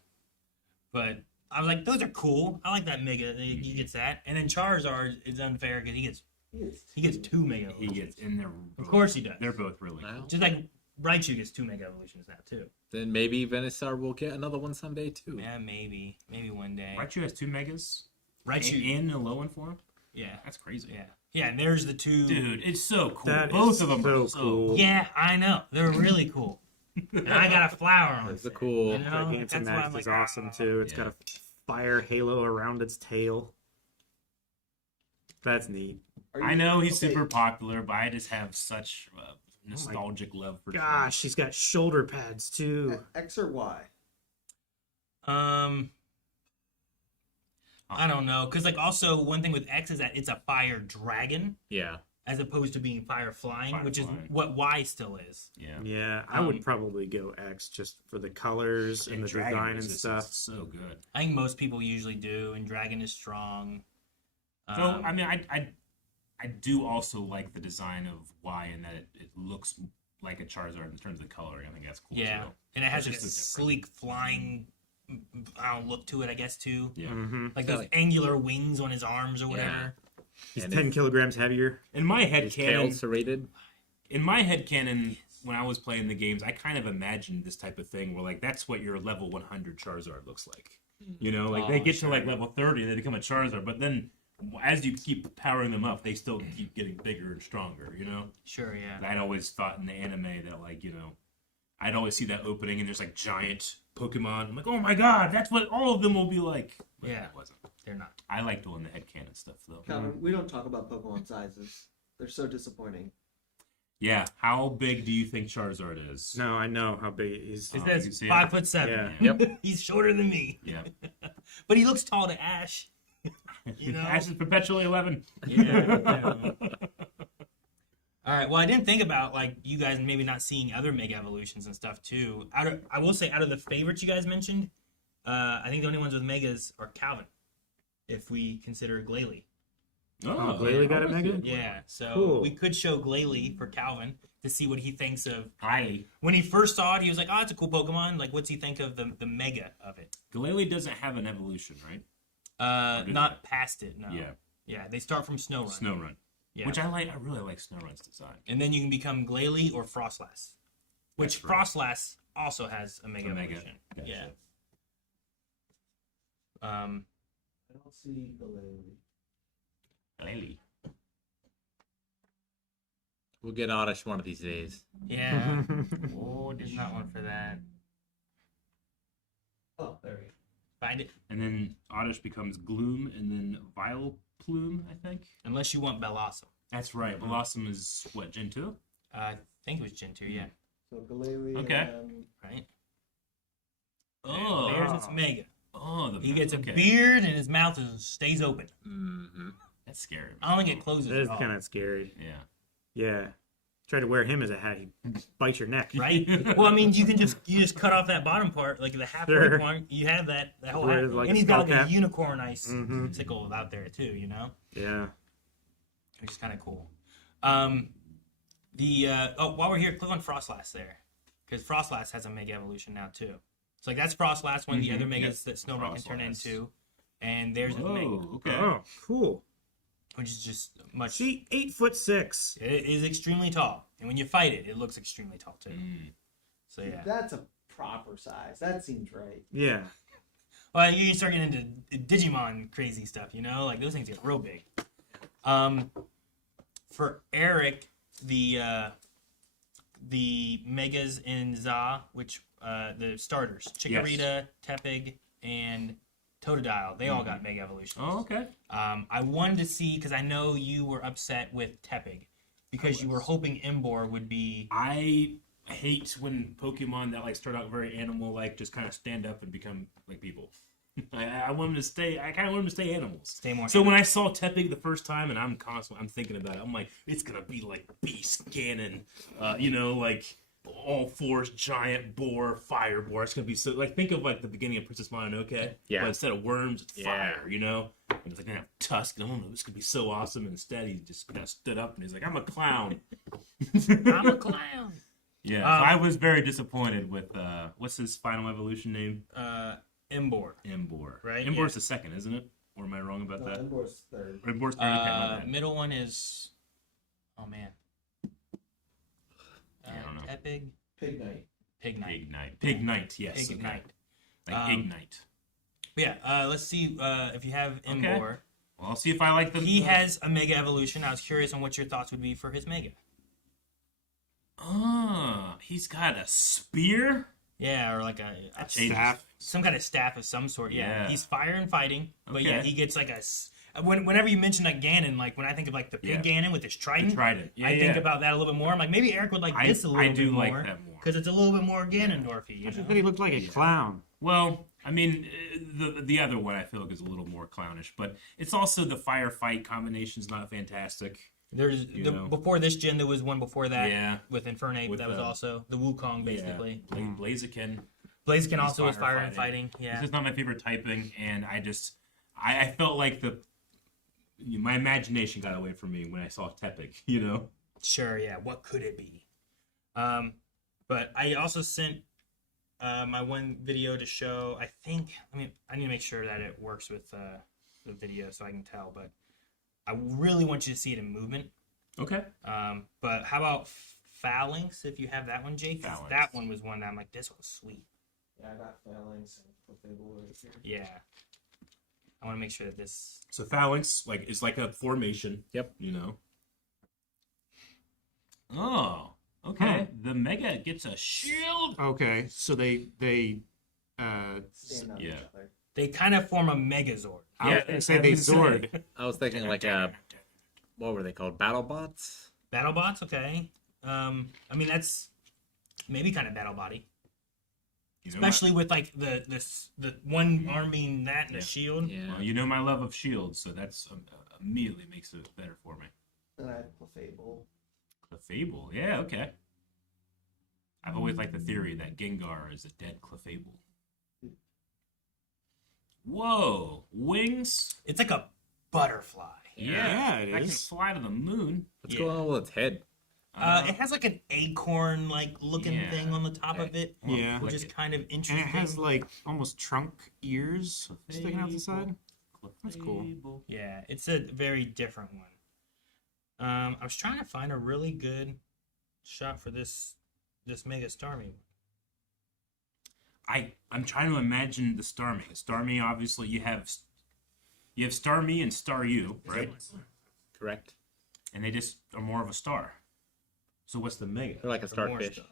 But I was like, those are cool. I like that Mega. He gets that. And then Charizard is unfair because he gets 2 Mega He Evolutions. gets in there. Of course he does. They're both really cool. Wow. Just like Raichu gets 2 Mega Evolutions now too. Then maybe Venusaur will get another one someday too. Yeah, maybe one day. Raichu has 2 megas Raichu. in Alolan form? Yeah. That's crazy. Yeah. Yeah, and there's the two. Dude, it's so cool. That Both is of them so are so cool. Yeah, I know. They're really cool. And I got a flower on That's it. a cool. You know? Gigantic That's why Max I'm is like, awesome too. It's Yeah. got a fire halo around its tail. That's neat. I know he's okay, super popular, but I just have such nostalgic love for Gosh, she's got shoulder pads too. X or Y? I don't know, because like also one thing with X is that it's a fire dragon Yeah. as opposed to being fire flying, Fire which flying. is what Y still is. Yeah. Yeah, I Um, would probably go X just for the colors and the Dragon design and Resistance stuff. is so good. I think most people usually do, and dragon is strong. So I mean, I do also like the design of Y in that it looks like a Charizard in terms of the coloring. I think that's cool yeah, too. and it has It's like a just a different- sleek flying, I don't know, look to it, I guess too. Yeah. Mm-hmm. Like Yeah, those like- angular wings on his arms or whatever. He's And 10 kilograms heavier. In my head His tail canon, serrated. when I was playing the games, I kind of imagined this type of thing where like that's what your level 100 Charizard looks like. You know, like they Oh, get sure. to like level 30 and they become a Charizard, but then as you keep powering them up, they still keep getting bigger and stronger. You know. Sure, yeah. I'd always thought in the anime that like, I'd always see that opening and there's like giant Pokemon. I'm like, oh my god, that's what all of them will be like. But Yeah. it wasn't. They're not. I like doing the headcanon stuff though. Calvin, we don't talk about Pokemon sizes. They're so disappointing. Yeah, how big do you think Charizard is? No, I know how big he is. It you can says see it. 5'7". Yeah. Yep. He's shorter than me, Yeah. but he looks tall to Ash. You know? Ash is perpetually 11. Yeah. All right. Well, I didn't think about like you guys maybe not seeing other Mega Evolutions and stuff too. I will say out of the favorites you guys mentioned, I think the only ones with Megas are Calvin, if we consider Glalie. Oh, Glalie got a Mega? Yeah. So Cool. we could show Glalie for Calvin to see what he thinks of. Glalie. When he first saw it, he was like, "Oh, it's a cool Pokemon." Like, what's he think of the Mega of it? Glalie doesn't have an evolution, right? do Not past it. No. Yeah. Yeah. They start from Snow Run. Snow Run. Yeah. Which I like. I really like Snow Run's design. And then you can become Glalie or Frostlass, which That's right. Frostlass also has a Mega A Mega. Evolution. Gotcha. Yeah. I don't see the lady. Glalie. We'll get Oddish one of these days. Yeah. Oh, there's not one for that. Oh, there we go. Find it. And then Oddish becomes Gloom, and then Vileplume, I think. Unless you want Bellossom. That's right. Blossom is what, Gen 2? I think it was Gen 2, yeah. So Glalie. Okay. Right? Oh. There's its Mega. Oh, the He gets a okay. beard and his mouth stays open. Mm-hmm. That's scary. I don't think it closes That is at all. kind of scary. Yeah. Yeah. Try to wear him as a hat, he'd bite your neck. Right? Well, I mean, you just cut off that bottom part, like the halfway Sure. point. You have that whole Wear half, it like and a he's got like skull a cap. unicorn ice Mhm. tickle out there too. You know, Yeah. which is kind of cool. While we're here, click on Frostlass there, because Frostlass has a Mega Evolution now too. So like that's Frostlass, one of the Mhm, other Megas yep, that Snow can turn Frostlass. into, and there's a Mega, Whoa, okay. Oh, cool. which is just much. See, 8'6". It is extremely tall, and when you fight it, it looks extremely tall too. Mm. So yeah. That's a proper size. That seems right. Yeah. Well, you start getting into Digimon crazy stuff, you know, like those things get real big. For Eric, the Megas in Za, which the starters, Chikorita, Tepig, and Totodile, they all got Mega Evolutions. Oh, okay. I wanted to see because I know you were upset with Tepig because you were hoping Embor would be. I hate when Pokemon that like start out very animal like just kind of stand up and become like people. I want them to stay. I kind of want them to stay animals. Stay more. So when I saw Tepig the first time, and I'm thinking about it. I'm like, it's gonna be like Beast Ganon, like all fours, giant boar, fire boar. It's gonna be so like think of like the beginning of Princess Mononoke. Yeah. But instead of worms, it's Yeah. fire. And it's like gonna have tusk. And it's gonna be so awesome. And instead, he just kind of stood up and he's like, I'm a clown. I'm a clown. Yeah, so I was very disappointed with what's his final evolution name? Embor. Embor. Right, Embor's the second, isn't it? Or am I wrong about No, that? Embor's third. Embor's third. Okay, my bad. Middle one is. Oh man. I don't know. Tepig, Pig Knight. Pignite. Pignite, yes. Ignite. Okay. Like Ignite. But yeah, let's see if you have Okay. Embor. Well, I'll see if I like the. He has a Mega Evolution. I was curious on what your thoughts would be for his Mega. He's got a spear. Yeah, or like a Staff. some kind of staff of some sort. Yeah, Yeah. he's fire and fighting, but yeah, Okay. he gets like whenever you mention like Ganon, like when I think of like the pig Ganon with his trident, Trident. Yeah, I think yeah. about that a little bit more. I'm like, maybe Eric would like I- this a little I bit do more. like that more. Because it's a little bit more Ganondorfy, you I just know? thought he looked like a clown. Well, I mean, the other one I feel like is a little more clownish, but it's also the firefight combination's not fantastic. There's know. before this gen, there was one before that Yeah. with Infernape. With that was the- also the Wukong, basically. Yeah. Blaziken. Blaziken He's also was fire and firefighting. fighting. This Yeah. is not my favorite typing, and I felt like my imagination got away from me when I saw Tepig. You know. Sure, yeah. What could it be? But I also sent my one video to show. I need to make sure that it works with the video so I can tell. But I really want you to see it in movement. Okay. But how about Phalanx? If you have that one, Jake, 'Cause Phalanx. that one was one that I'm like, this one's sweet. Yeah, I got Phalanx and Clefable right here. Yeah. I want to make sure that this. So Phalanx is like a formation. Yep. You know. Oh. Okay. The Mega gets a shield. Okay, so they Stand on Yeah. each other. They kind of form a Megazord. I was gonna say they Zord. I was thinking like what were they called? Battle bots? BattleBots, okay. I mean that's maybe kind of battle body, You know my- especially with like the one arming that and Yeah. the shield. Yeah. Well, you know my love of shields, so that's immediately makes it better for me. Then I had Clefable. Clefable, yeah, okay. I've always liked the theory that Gengar is a dead Clefable. Whoa, wings? It's like a butterfly. Yeah, it I can is. fly to the moon. What's Yeah. going on with its head? It has like an acorn like looking Yeah. thing on the top of it, Yeah. which is kind of And interesting. it has like almost trunk ears sticking out the side. That's cool. Clefable. Yeah, it's a very different one. I was trying to find a really good shot for this Mega Starmie. I'm trying to imagine the Starmie. Starmie, obviously, you have Starmie and Staryu, right? Correct. And they just are more of a star. So what's the Mega? They're like a Or more starfish. star.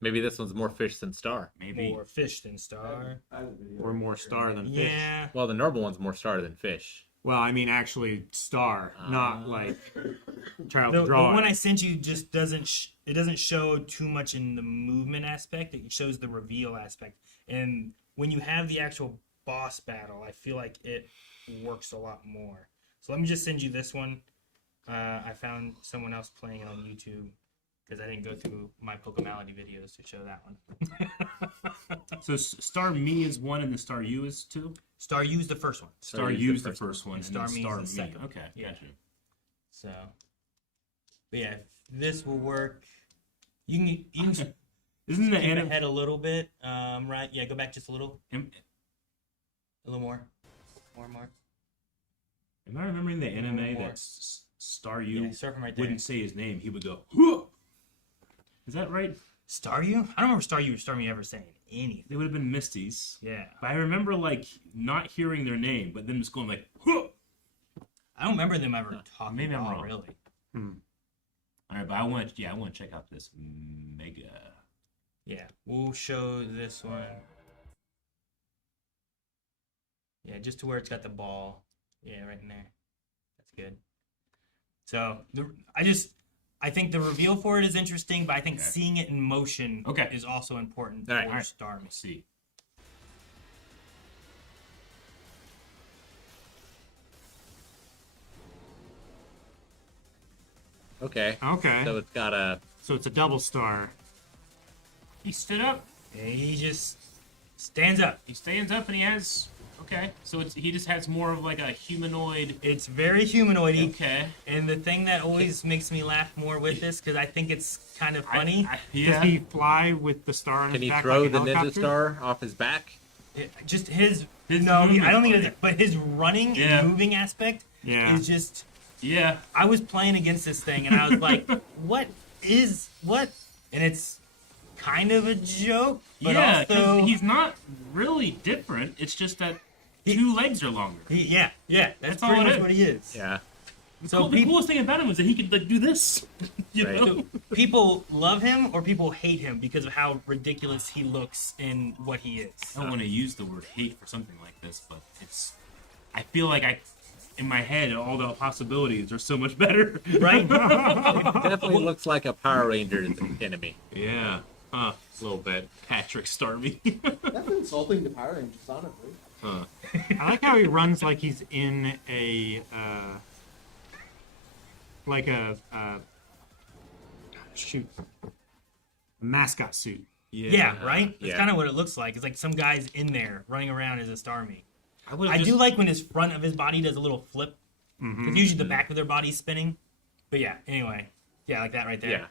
Maybe this one's more fish than star. Maybe. More fish than star. I have a video Or more right here. star than fish. Yeah. Well, the normal one's more star than fish. Well, I mean, actually, star, not like child The drawing. one I sent you just doesn't it doesn't show too much in the movement aspect. It shows the reveal aspect. And when you have the actual boss battle, I feel like it works a lot more. So let me just send you this one. I found someone else playing it on YouTube because I didn't go through my Pokemality videos to show that one. So Starmie is one and the Staryu is two? Staryu is the first one. Staryu's the first one, And and then Starmie is the Starmie. second. Okay, Yeah. gotcha. So, but yeah, if this will work. You can Isn't the skip anime? ahead a little bit. Right? Yeah, go back just a little more. More. Am I remembering the anime more. that Staryu Yeah, surf him right there. wouldn't say his name? He would go, "Huh!" Is that right? Staryu? I don't remember Staryu or Starmie ever saying anything. They would have been Misty's. Yeah. But I remember like not hearing their name, but them just going like, "Huh!" I don't remember them ever talking Maybe I'm at all, wrong. really. All right, but I want to check out this Mega. Yeah, we'll show this one. Yeah, just to where it's got the ball. Yeah, right in there. That's good. So I think the reveal for it is interesting, but I think Okay. seeing it in motion Okay. is also important All right, for all right. Starmie. Let's see. Okay. Okay, So it's got a. so it's a double star. He stood up. And he just stands up. He stands up and he has. Okay, so he just has more of like a humanoid. It's very humanoidy. Okay. And the thing that always makes me laugh more with this, because I think it's kind of funny, Does Yeah. he fly with the star on Can his he back throw like a the ninja helicopter? star off his back? just his His no, I don't think movement. it's, but his running Yeah. and moving aspect Yeah. is just. Yeah. I was playing against this thing and I was like, what? And it's kind of a joke, but Yeah, 'cause also he's not really different. It's just that 2 legs are longer. Yeah. That's That's all pretty it much is. what he is. Yeah. So The coolest thing about him was that he could like do this. You Right. know? people love him or people hate him because of how ridiculous he looks in what he is. I don't want to use the word hate for something like this, but I feel like in my head, all the possibilities are so much better. Right? Definitely looks like a Power Rangers enemy. Yeah. A little bit. Patrick Starmie. That's insulting to Power Rangers, honestly. I like how he runs like he's in a shoot, mascot suit. Yeah, right? That's Yeah. kind of what it looks like. It's like some guy's in there running around as a Starmie. would've I just- do like when his front of his body does a little flip. Because usually the back of their body's spinning. But yeah, anyway. Yeah, like that right there. Yeah.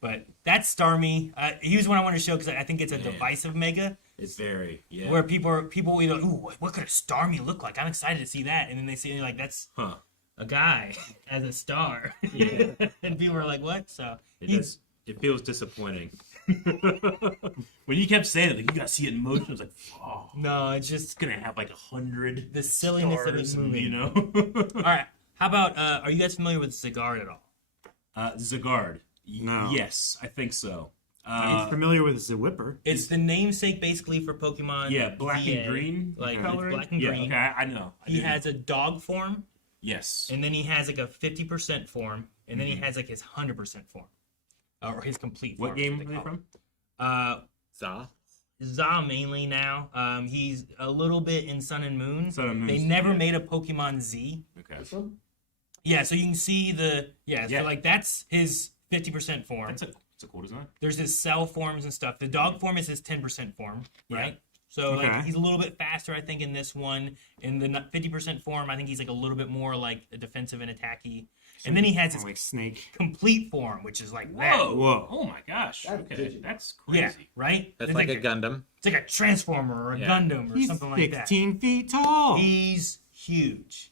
But that's Starmie. He was one I wanted to show because I think it's a divisive mega. It's very, yeah. Where people either, ooh, what could a Starmie look like? I'm excited to see that. And then they see, like, that's Huh. a guy as a star. Yeah. And people are like, what? So It feels disappointing. When you kept saying it, like, you gotta see it in motion, I was like, oh, no, it's just it's gonna have like 100 the silliness of it stars, and, moving. you know? All right. How about, are you guys familiar with Zigard at all? Zagard. No. Yes, I think so. I'm familiar with the Whipper. It's the namesake basically for Pokemon. Yeah, black ZA. and green. Like, it's coloring? black and yeah, green. Okay, I know. He has a dog form, Yes. and then he has like a 50% form, and then he Mhm. has like his 100% form. Or his complete form. What game they are they call from? it. Za? Za mainly now. He's a little bit in Sun and Moon. Sun and Moon, They never yeah. made a Pokemon Z. Okay. This one? Yeah, so you can see the Yeah. So like that's his 50% form. That's a cool design. There's his cell forms and stuff. The dog form is his 10% form, right? So like Okay. he's a little bit faster, I think, in this one. In the 50% form, I think he's like a little bit more like a defensive and attacky. And then he has his Like Snake. complete form, which is like Whoa. that. Whoa. Oh my gosh. That's Okay. digital. That's crazy. Yeah, right. That's It's like a Gundam. It's like a transformer or a Yeah. Gundam or He's something like that. 16 feet tall. He's huge.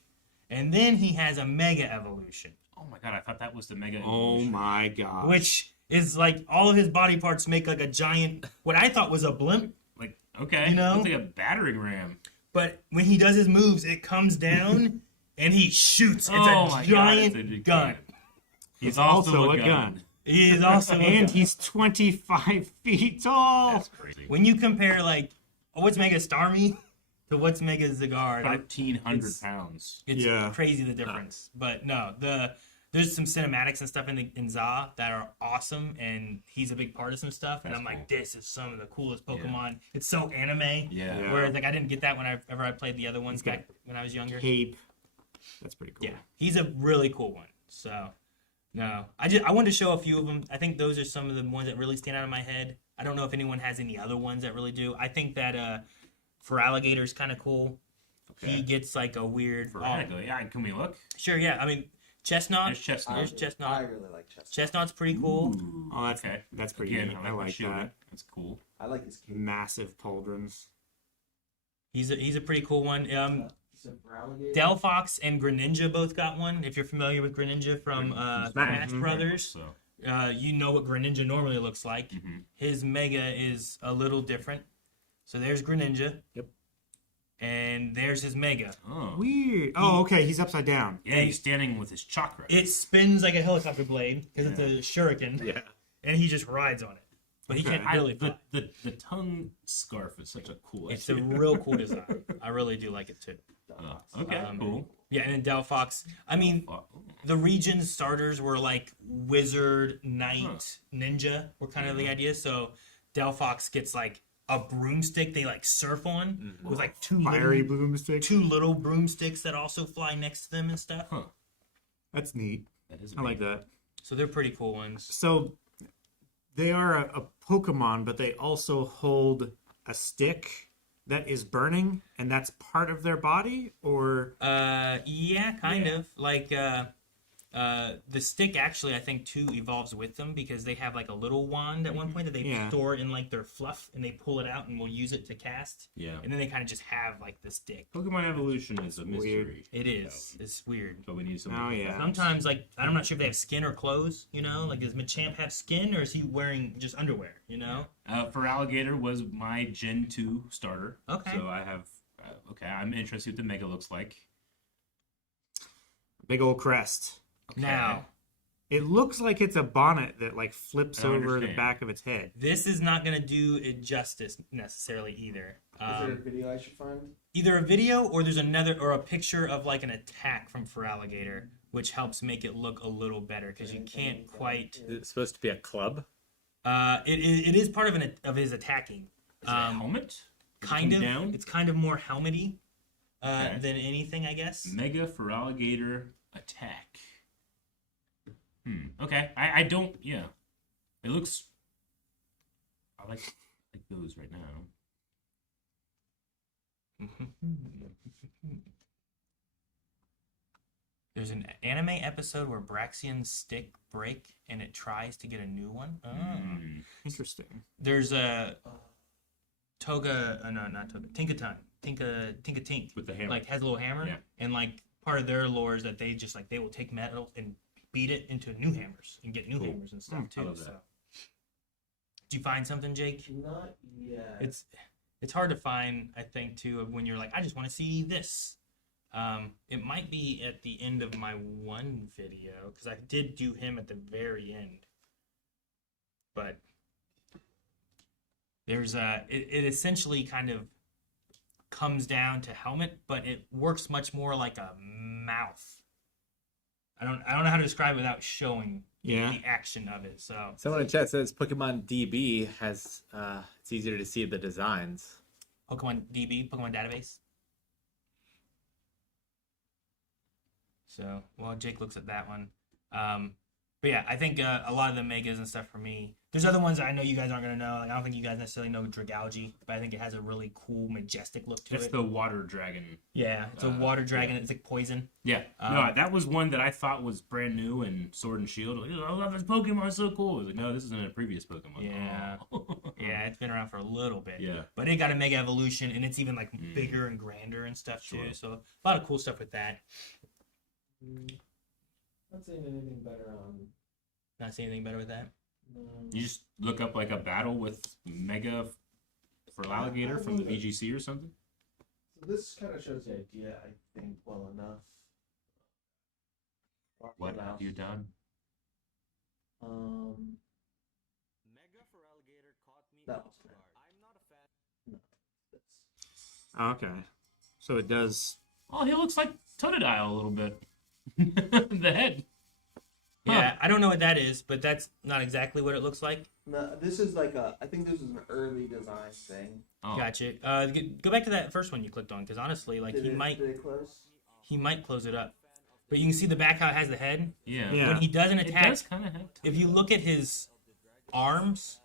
And then he has a Mega Evolution, Oh my god, I thought that was the Mega Oh Evolution. my god. which is like all of his body parts make like a giant, what I thought was a blimp. Like, okay. You know? Looks like a battering ram. But when he does his moves, it comes down and he shoots. It's Oh a my giant God, it's a gun. He's also a gun. He is also a And gun. he's 25 feet tall. That's crazy. When you compare like what's Mega Starmie to what's Mega Zigard, 1,300 it's- pounds. it's Yeah. crazy the difference. But no, there's some cinematics and stuff in Za that are awesome, and he's a big part of some stuff. And That's I'm like, cool. this is some of the coolest Pokemon. It's so anime. Yeah. Whereas like I didn't get that whenever I played the other ones got back when I was younger. Cape. That's pretty cool. Yeah, he's a really cool one. So, no, I wanted to show a few of them. I think those are some of the ones that really stand out in my head. I don't know if anyone has any other ones that really do. I think that for Alligator's kind of cool. Okay. He gets like a weird. Veronica. Yeah, can we look? Sure, yeah. I mean, Chestnut. There's Chestnut. There's Chestnut. I really like Chestnut. Chestnut's pretty cool. Ooh, Oh, that's okay. that's pretty Again, neat. I my like shielding. that. That's cool. I like his cape. Massive pauldrons. He's a pretty cool one. So for Alligator, Delphox and Greninja both got one. If you're familiar with Greninja from Smash Mhm. Brothers, So, you know what Greninja normally looks like. mhm. His Mega is a little different. So there's Greninja. Yep. And there's his Mega. Oh. Weird. Oh, okay. He's upside down. Yeah, he's standing with his chakra. It spins like a helicopter blade because it's a shuriken, Yeah. and he just rides on it. But he Okay. can't really fly. the tongue scarf is such a cool It's a idea. real cool design. I really do like it too. Okay, cool. Yeah, and then Delphox. I mean, Oh, the region starters were like wizard, knight, ninja were kind of the idea. So Delphox gets like a broomstick they like surf on with like Fiery broomstick. two little broomsticks that also fly next to them and stuff. Huh. That's neat. That is I like that. So they're pretty cool ones. So they are a Pokemon, but they also hold a stick that is burning, and that's part of their body, or Yeah, kind of. Like the stick actually I think too evolves with them because they have like a little wand at one point that they Yeah. store in like their fluff and they pull it out and will use it to cast. Yeah. And then they kind of just have like the stick. Pokemon evolution is a mystery. weird. It is. It's weird. But we need some. Oh, yeah. Sometimes like I'm not sure if they have skin or clothes, you know? Like does Machamp have skin or is he wearing just underwear, you know? For Alligator was my Gen 2 starter. Okay. So I have Okay, I'm interested what the Mega looks like. Big old crest. Okay. Now, It looks like it's a bonnet that like flips I don't over the understand. back of its head. this is not going to do it justice necessarily either. Is there a video I should find? Either a video or there's another or a picture of like an attack from Feraligatr, which helps make it look a little better because you can't quite. It's supposed to be a club. It is part of his attacking. Is it a helmet? Does it Kind come of. down? It's kind of more helmety Okay. than anything, I guess. Mega Feraligatr attack. Okay. I don't. Yeah. It looks. I like those right now. There's an anime episode where Braxian's stick break and it tries to get a new one. Oh. Interesting. There's a Toga, no, not Toga, Tinka Tink, With the hammer. like has a little hammer, Yeah. and like part of their lore is that they just like they will take metal and beat it into new hammers and get new Cool. hammers and stuff I too. love that. So, did you find something, Jake? Not yet. It's hard to find, I think, too, of when you're like, I just want to see this. It might be at the end of my one video because I did do him at the very end, but there's it essentially kind of comes down to helmet, but it works much more like a mouth. I don't know how to describe it without showing Yeah. the action of it. So Someone in chat says Pokemon DB has it's easier to see the designs. Pokemon DB, Pokemon Database. So, well, Jake looks at that one. But yeah, I think a lot of the megas and stuff for me. There's other ones that I know you guys aren't gonna know. Like I don't think you guys necessarily know Dragalge, but I think it has a really cool, majestic look to That's it. the water dragon. Yeah, it's a water dragon. It's like poison. Yeah. No, that was one that I thought was brand new in Sword and Shield. Like, I love this Pokemon, it's so cool. I was like, no, this isn't a previous Pokemon. Yeah. Oh. Yeah, it's been around for a little bit. Yeah. But it got a mega evolution, and it's even like bigger and grander and stuff Sure. too. So a lot of cool stuff with that. Not saying anything better on. Not seeing anything better with that. You just look up like a battle with Mega Feraligatr from the VGC or something. So this kind of shows the idea, I think, well enough. What have you done? That was bad. Oh, okay. So it does. Oh, he looks like Totodile a little bit. The head. Yeah, I don't know what that is, but that's not exactly what it looks like. No, this is like a. I think this was an early design thing. Oh. Gotcha. Go back to that first one you clicked on, because honestly, like Did he it close? might close it up, but you can see the back how it has the head. Yeah. Yeah. When he does an It attack, does kind of have. if you look at his arms,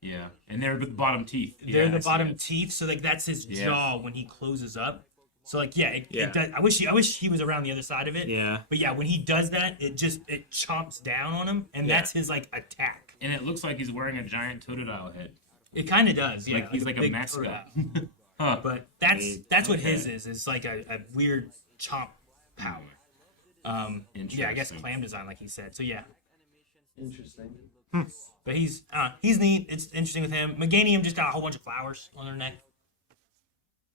Yeah, and they're the bottom teeth. they're Yeah, the I see bottom it. teeth, so like that's his Yeah. jaw when he closes up. So like it Yeah. does, I wish he was around the other side of it. Yeah. But yeah, when he does that, it chomps down on him, and Yeah. that's his like attack. And it looks like he's wearing a giant Totodile head. It kind of does, yeah. Like he's like a big mascot. turtle. Huh. But that's what Okay. his is. It's like a weird chomp power. Yeah, I guess Interesting. clam design, like he said. So yeah, Interesting. but he's neat. It's interesting with him. Meganium just got a whole bunch of flowers on their neck.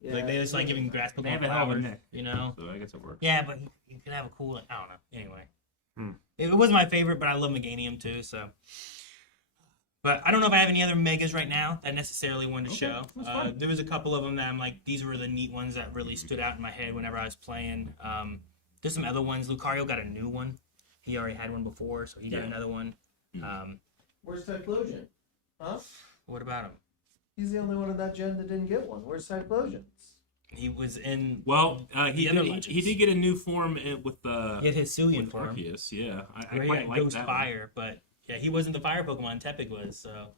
Yeah, Like they just like giving grass They Pokemon have a hell of a flowers, neck. you know. So I guess it works. Yeah, but he could have a cool. I don't know. Anyway, Hmm. it was my favorite, but I love Meganium too. So, but I don't know if I have any other megas right now that I necessarily wanted to Okay, show. that's fine. There was a couple of them that I'm like, these were the neat ones that really stood out in my head whenever I was playing. There's some other ones. Lucario got a new one. He already had one before, so he got Yeah. another one. Where's Typhlosion? Huh? What about him? He's the only one in that gen that didn't get one. Where's Typhlosions? He was in. Well, he The other did, legends. he did get a new form with He had his Sulian with for him. Arceus. Yeah, I Where he quite had like Ghost that Fire, but yeah, he wasn't the fire Pokemon. Tepig was, so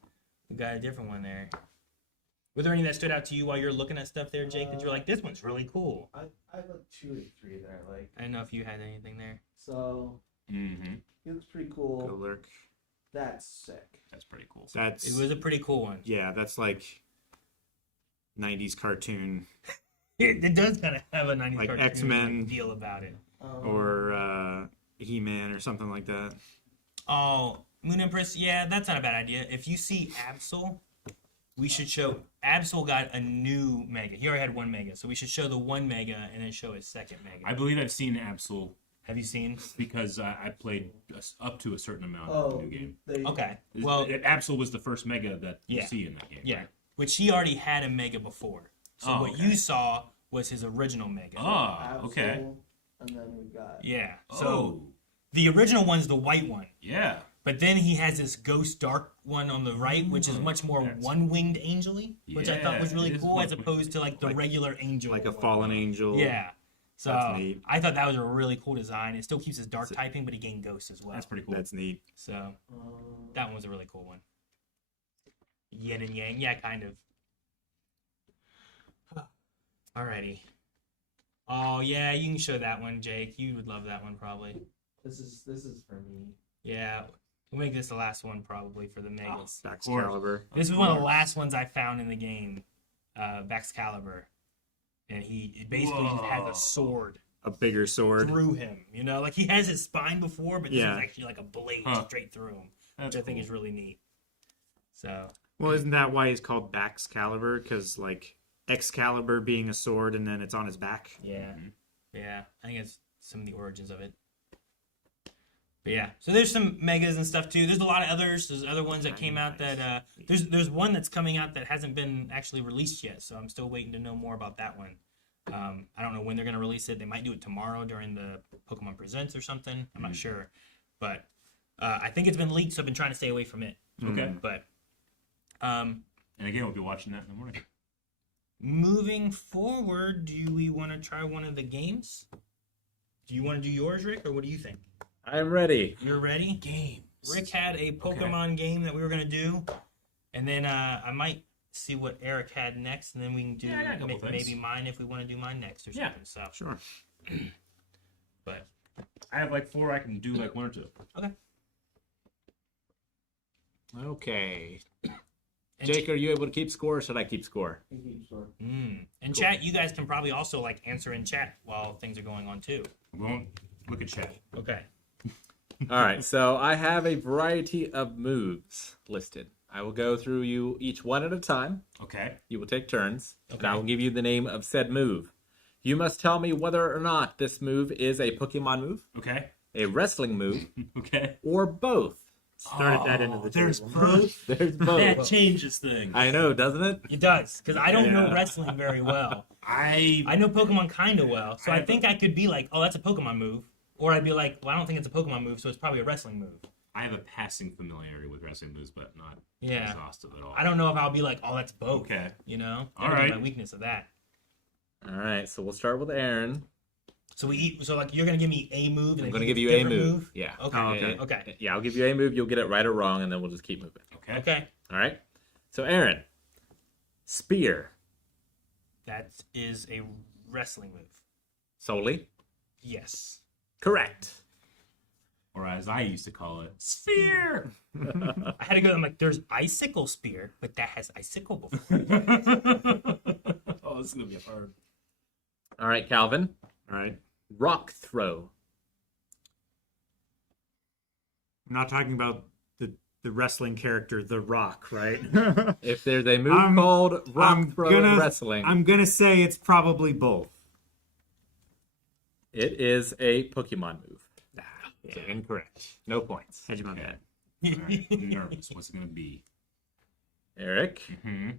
we got a different one there. Were there any that stood out to you while you're looking at stuff there, Jake? That you're like, this one's really cool. I like 2 or 3 that I like. I don't know if you had anything there. So one. Mm-hmm. he looks pretty cool. Golurk. That's sick. That's pretty cool. That's It was a pretty cool one. yeah. That's like 90s cartoon It does kind of have a 90s Like cartoon X-Men. feel about it. or He-Man or something like that. Oh, Moon Empress, yeah, that's not a bad idea. If you see Absol, we should show Absol got a new Mega. He already had one Mega, so we should show the one Mega and then show his second Mega. I believe I've seen Absol Have you seen? because I played up to a certain amount of Oh, the new game. Okay. Well, Absol was the first Mega that you Yeah. see in that game. yeah. right? Which he already had a Mega before. So Oh, what okay. you saw was his original Mega. Oh, okay. Absol, and then we've got. Yeah. So Oh, the original one's the white one. yeah. But then he has this ghost dark one on the right, which is much more That's- one-winged angel-y, which I thought was Yeah, really it is cool as one-winged. opposed to like the regular angel. Like a one. fallen angel. Yeah. So That's neat. I thought that was a really cool design. It still keeps his dark typing, but he gained ghost as well. That's pretty cool. That's neat. So that one was a really cool one. Yin and yang, yeah, kind of. Alrighty. Oh yeah, you can show that one, Jake. You would love that one probably. This is for me. Yeah, we'll make this the last one probably for the megas. Excalibur. This was one of the last ones I found in the game, Excalibur, and he basically just has Whoa. a sword A bigger sword. through him. You know, like he has his spine before, but this Yeah. is actually like a blade Huh. straight through him, That's which I think cool. is really neat. So Well, isn't that why he's called Baxcalibur? Because like Excalibur being a sword and then it's on his back. yeah, yeah, I think it's some of the origins of it. But yeah, so there's some megas and stuff too. There's a lot of others. There's other ones that came out that there's one that's coming out that hasn't been actually released yet. So I'm still waiting to know more about that one. I don't know when they're gonna release it. They might do it tomorrow during the Pokemon Presents or something. I'm not sure, but I think it's been leaked, so I've been trying to stay away from it. Okay. But And again, we'll be watching that in the morning. moving forward, do we want to try one of the games? Do you want to do yours, Rick, or what do you think? I'm ready. You're ready? Games. Rick had a Pokemon game that we were gonna do, and then I might see what Eric had next, and then we can do Yeah, I got a couple things. maybe mine if we want to do mine next or Yeah. something. So, Sure. but I have like 4. I can do like 1 or 2. Okay. and Jake, are you able to keep score or should I keep score? and chat, you guys can probably also like answer in chat while things are going on too. We won't look at chat. Okay. All right, so I have a variety of moves listed. I will go through you each one at a time. Okay. You will take turns, and I Okay. will give you the name of said move. You must tell me whether or not this move is a Pokemon move, Okay. a wrestling move, Okay. or both. Started that into the There's table. both. There's That both. changes things. I know, doesn't it? It does, because I don't know Yeah. wrestling very well. I I know Pokemon kind of well, so I think I could be like, oh, that's a Pokemon move. Or I'd be like, well, I don't think it's a Pokemon move, so it's probably a wrestling move. have a passing familiarity with wrestling moves, but not Yeah. exhaustive at all. I don't know if I'll be like, oh, that's both. Okay. You know? All That would be right. my weakness of that. All right, so we'll start with Aaron. So like you're gonna give me a move, and I'm then going to he give you gets a different move. Yeah. Okay. Oh, okay. Okay. Yeah, I'll give you a move. You'll get it right or wrong, and then we'll just keep moving. Okay. Okay. All right. So Aaron, spear That is a wrestling move. solely Yes. correct. Or as I used to call it, sphere. I had to go. I'm like, there's icicle spear, but that has icicle before. Oh, this is gonna be hard. All right, Calvin, All right. rock throw. I'm not talking about the wrestling character, The Rock, right? If there's a move I'm- called rock I'm throw in gonna- wrestling, I'm gonna say it's probably both. it is a Pokemon move. So incorrect. No points. Hedge my Okay. bet. All right. I'm nervous. What's it gonna be? Eric, Hmm.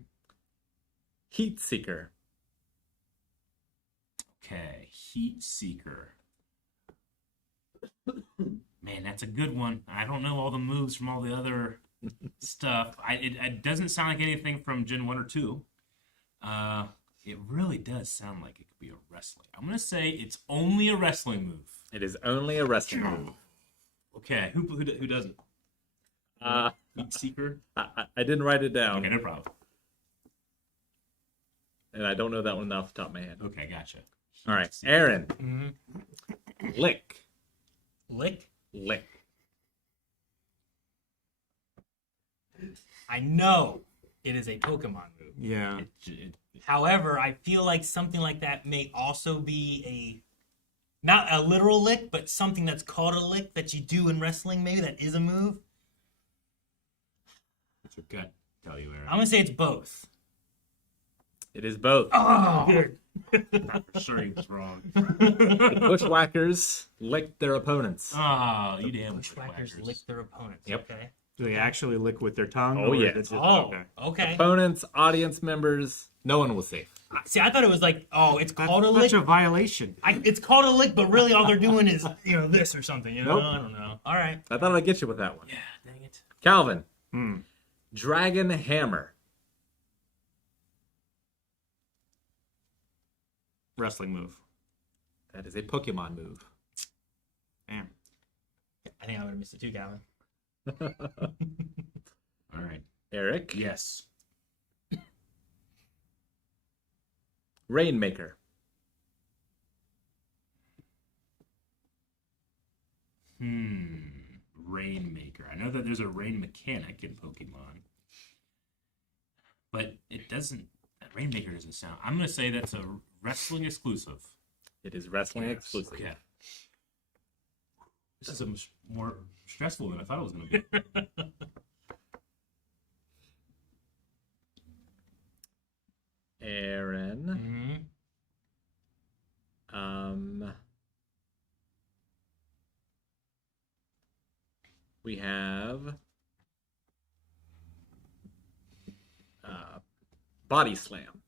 heat seeker. Okay. Heat Seeker. Man, that's a good one. I don't know all the moves from all the other stuff. It doesn't sound like anything from Gen 1 or 2. It really does sound like it could be a wrestling. I'm gonna say it's only a wrestling move. It is only a wrestling move. Okay, who does it? Heat Seeker. I didn't write it down, Okay, no problem. and I don't know that one off the top of my head. Okay, gotcha. All right, Heat Seeker. Aaron, Mhm. lick. Lick. Lick. I know it is a Pokemon move. Yeah. However, I feel like something like that may also be not a literal lick, but something that's called a lick that you do in wrestling. Maybe that is a move. What's your gut? tell you, Aaron. I'm gonna say it's both. It is both. Oh, good. For sure he was wrong. Bushwhackers licked their opponents. Oh, you damn Bushwhackers lick their opponents. Yep. Okay. Do they actually lick with their tongue? Oh, or is yes. it just- Oh, okay. okay. Opponents, audience members, no one was safe. See, I thought it was like, oh, it's That's called a lick. such a violation. It's called a lick, but really all they're doing is, this or something. Nope. I don't know. All right. I thought I'd get you with that one. Yeah, dang it. Calvin, Hmm. Dragon Hammer. Wrestling move. That is a Pokemon move. Damn. I think I would have missed it too, Calvin. All right. Eric, Yes. Rainmaker. Rainmaker. I know that there's a rain mechanic in Pokemon, but it doesn't. Rainmaker doesn't sound. I'm gonna say that's a wrestling exclusive. It is wrestling exclusive. Okay. This is a much more stressful than I thought it was gonna be. Aaron. Mm-hmm. We have Body Slam.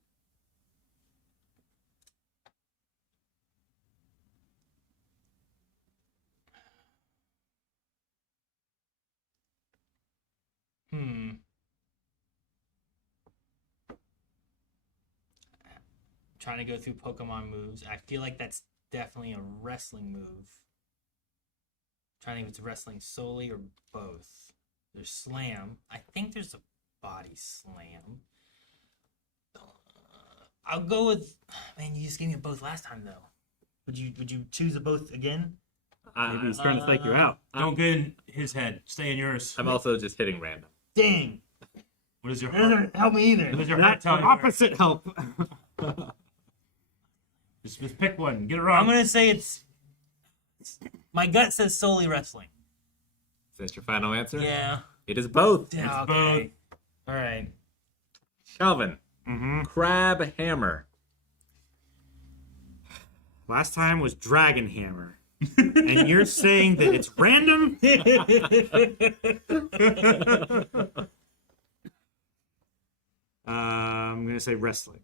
Trying to go through Pokemon moves. I feel like that's definitely a wrestling move. Trying to think if it's wrestling solely or both. There's Slam. I think there's a Body Slam. I'll go with. Man, you just gave me a both last time though. Would you choose a both again? Maybe he's trying to take you out. Don't get in his head. Stay in yours. I'm also just hitting random. Dang, What is your that heart? doesn't help me either. What does your heart That's tell the you? opposite help. Just pick one. Get it I'm wrong. gonna say it's. My gut says solely wrestling. Is that your final answer? Yeah. It is both. Yeah. It's Okay. All right. Calvin, Mm-hmm. Crab Hammer. Last time was Dragon Hammer. And you're saying that it's random? I'm going to say wrestling.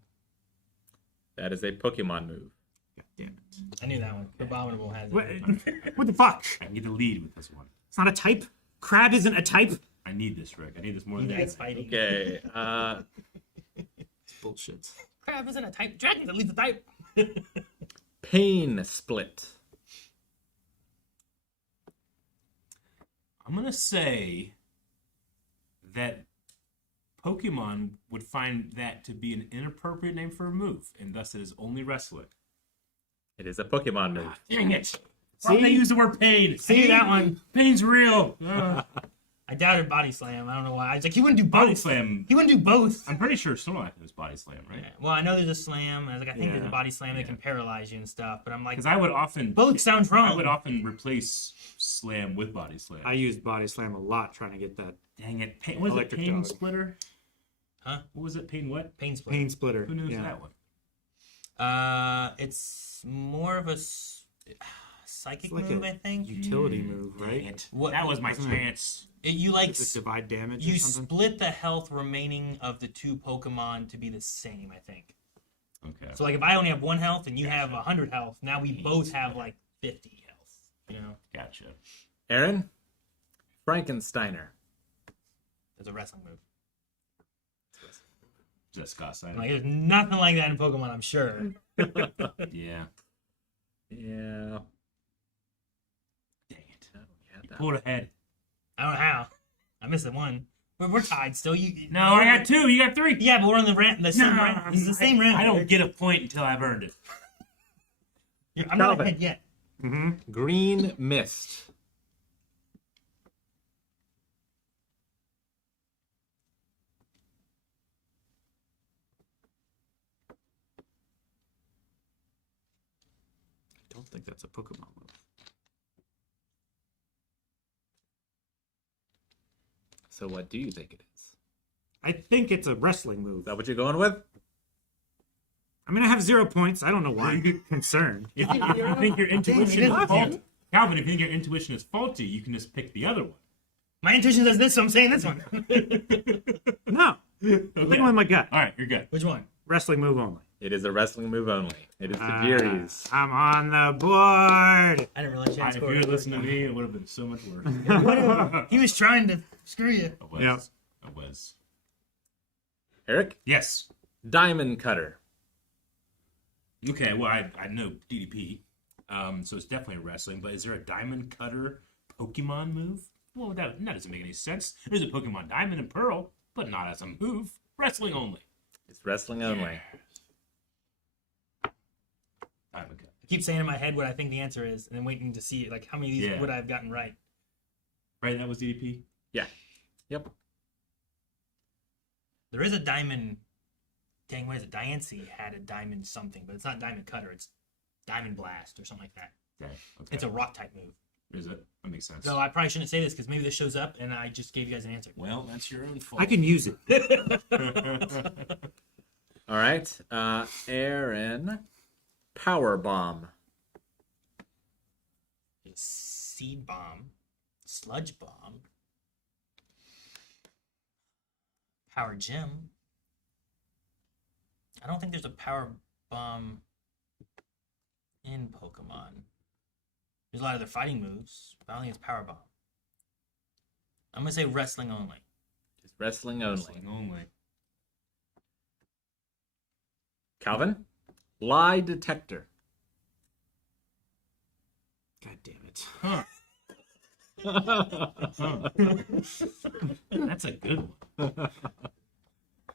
That is a Pokemon move. God damn it. I knew that one. Abominable has it. What the fuck? I can get the lead with this one. It's not a type? Crab isn't a type? I need this, Rick. I need this more You than guys anything. fighting. Okay. Bullshit. Crab isn't a type. Dragon's at least a type. Pain Split. I'm gonna say that Pokemon would find that to be an inappropriate name for a move, and thus it is only wrestling. It is a Pokemon move. Dang it! Why did they use the word pain? See that one? Pain's real. Ugh. I doubted Body Slam. I don't know why. I was like, he wouldn't do both. Body slam. He wouldn't do both. I'm pretty sure Snorlax is body slam, right? Yeah. Well, I know there's a slam. I was like, I think there's a Yeah. body slam that Yeah. can paralyze you and stuff. But I'm like, Because I would often both sounds wrong. I would often replace slam with body slam. I used Body Slam a lot trying to get that Dang it! Pain, what is it? Electric Pain dog. splitter? Huh? What was it? Pain what? Pain split. pain splitter. Who knows Yeah. that one? It's more of a psychic It's like move, a I think. utility move, Dang right? it. What- That was my Wasn't it? chance. You like Does it divide damage you or something? split the health remaining of the two Pokemon to be the same, I think. Okay. So like if I only have 1 health and you have 100 health, now we both have like 50 health. You know, Gotcha. Aaron, Frankensteiner. that's a wrestling move. Is that Scott Steiner? Like there's nothing like that in Pokemon, I'm sure. Yeah. Yeah. Dang it. Yeah, Pulled ahead. I don't know how. I missed the one. We're tied still. You No, I got 2. You got 3. Yeah, but we're on the same round. It's the same round. I don't get a point until I've earned it. I'm not Calvin. ahead yet. Mm-hmm. Green Mist. I don't think that's a Pokemon move. So what do you think it is? I think it's a wrestling Is move. that what you're going with? I mean, I have 0 points. I don't know why I'm concerned. If you think your intuition is Dang, faulty, Calvin, if you think your intuition is faulty, you can just pick the other one. My intuition says this, so I'm saying this one. No. I'm thinking with my gut. All right, you're good. Which one? Wrestling move only. It is a wrestling move only. It is Tajiri's. I'm on the board. I didn't realize you had If you scored. had listened to me, it would have been so much worse. He was trying to screw you. It was. Yeah. It was. Eric, Yes. Diamond Cutter. Okay, well, I know DDP, so it's definitely wrestling, but is there a Diamond Cutter Pokemon move? Well, that doesn't make any sense. There's a Pokemon Diamond and Pearl, but not as a move. Wrestling only. It's wrestling only. Diamond Cutter. I keep saying in my head what I think the answer is, and then waiting to see like how many of these Yeah. would I have gotten right. Right, that was DDP? Yeah. Yep. There is a diamond. Dang, what is it? Diancie had a diamond something, but it's not diamond cutter. It's diamond blast or something like that. Okay. Okay. It's a rock type move. Is it? That makes sense. So I probably shouldn't say this because maybe this shows up and I just gave you guys an answer. Well, that's your own fault. I can use it. All right. Aaron, Power Bomb. Seed bomb, sludge bomb, power gem. I don't think there's a power bomb in Pokemon. There's a lot of their fighting moves, but I don't think it's power bomb. I'm gonna say wrestling only. It's wrestling only. Wrestling only. Calvin, Lie Detector. God damn it. Huh. That's a good one.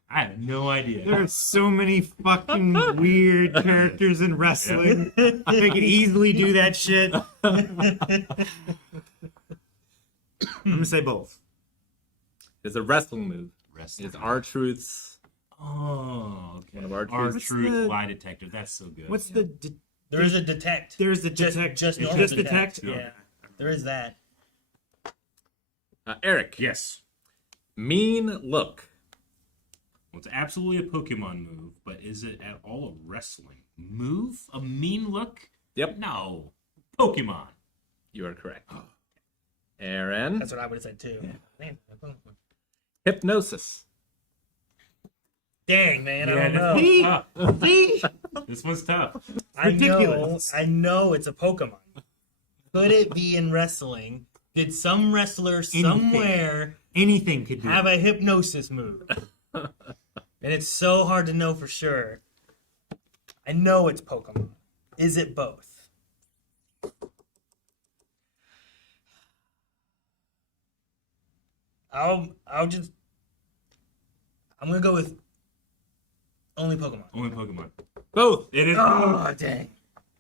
I have no idea. There are so many fucking weird characters in wrestling. They could easily do that shit. I'm gonna say both. It's a wrestling move. Wrestling. It's R-Truth's. Oh, okay. One of our Our truths. truth What's the- lie detector. That's so good. What's the? There is a detect. There's the Just- detect. just it's normal just detect. detect. Yeah. There is that. Eric, Yes. Mean Look. Well, it's absolutely a Pokemon move, but is it at all a wrestling move? A mean look? Yep, No. Pokemon. you are correct. Aaron, That's what I would have said too. Man, Hypnosis. dang man, I Yeah, don't know. this one's tough. See? This one's tough. ridiculous. I know it's a Pokemon. Could it be in wrestling? Did some wrestler somewhere Anything could do. have a hypnosis move? And it's so hard to know for sure. I know it's Pokemon. Is it both? I'm gonna go with only Pokemon. Only Pokemon. Both. It is. Oh dang.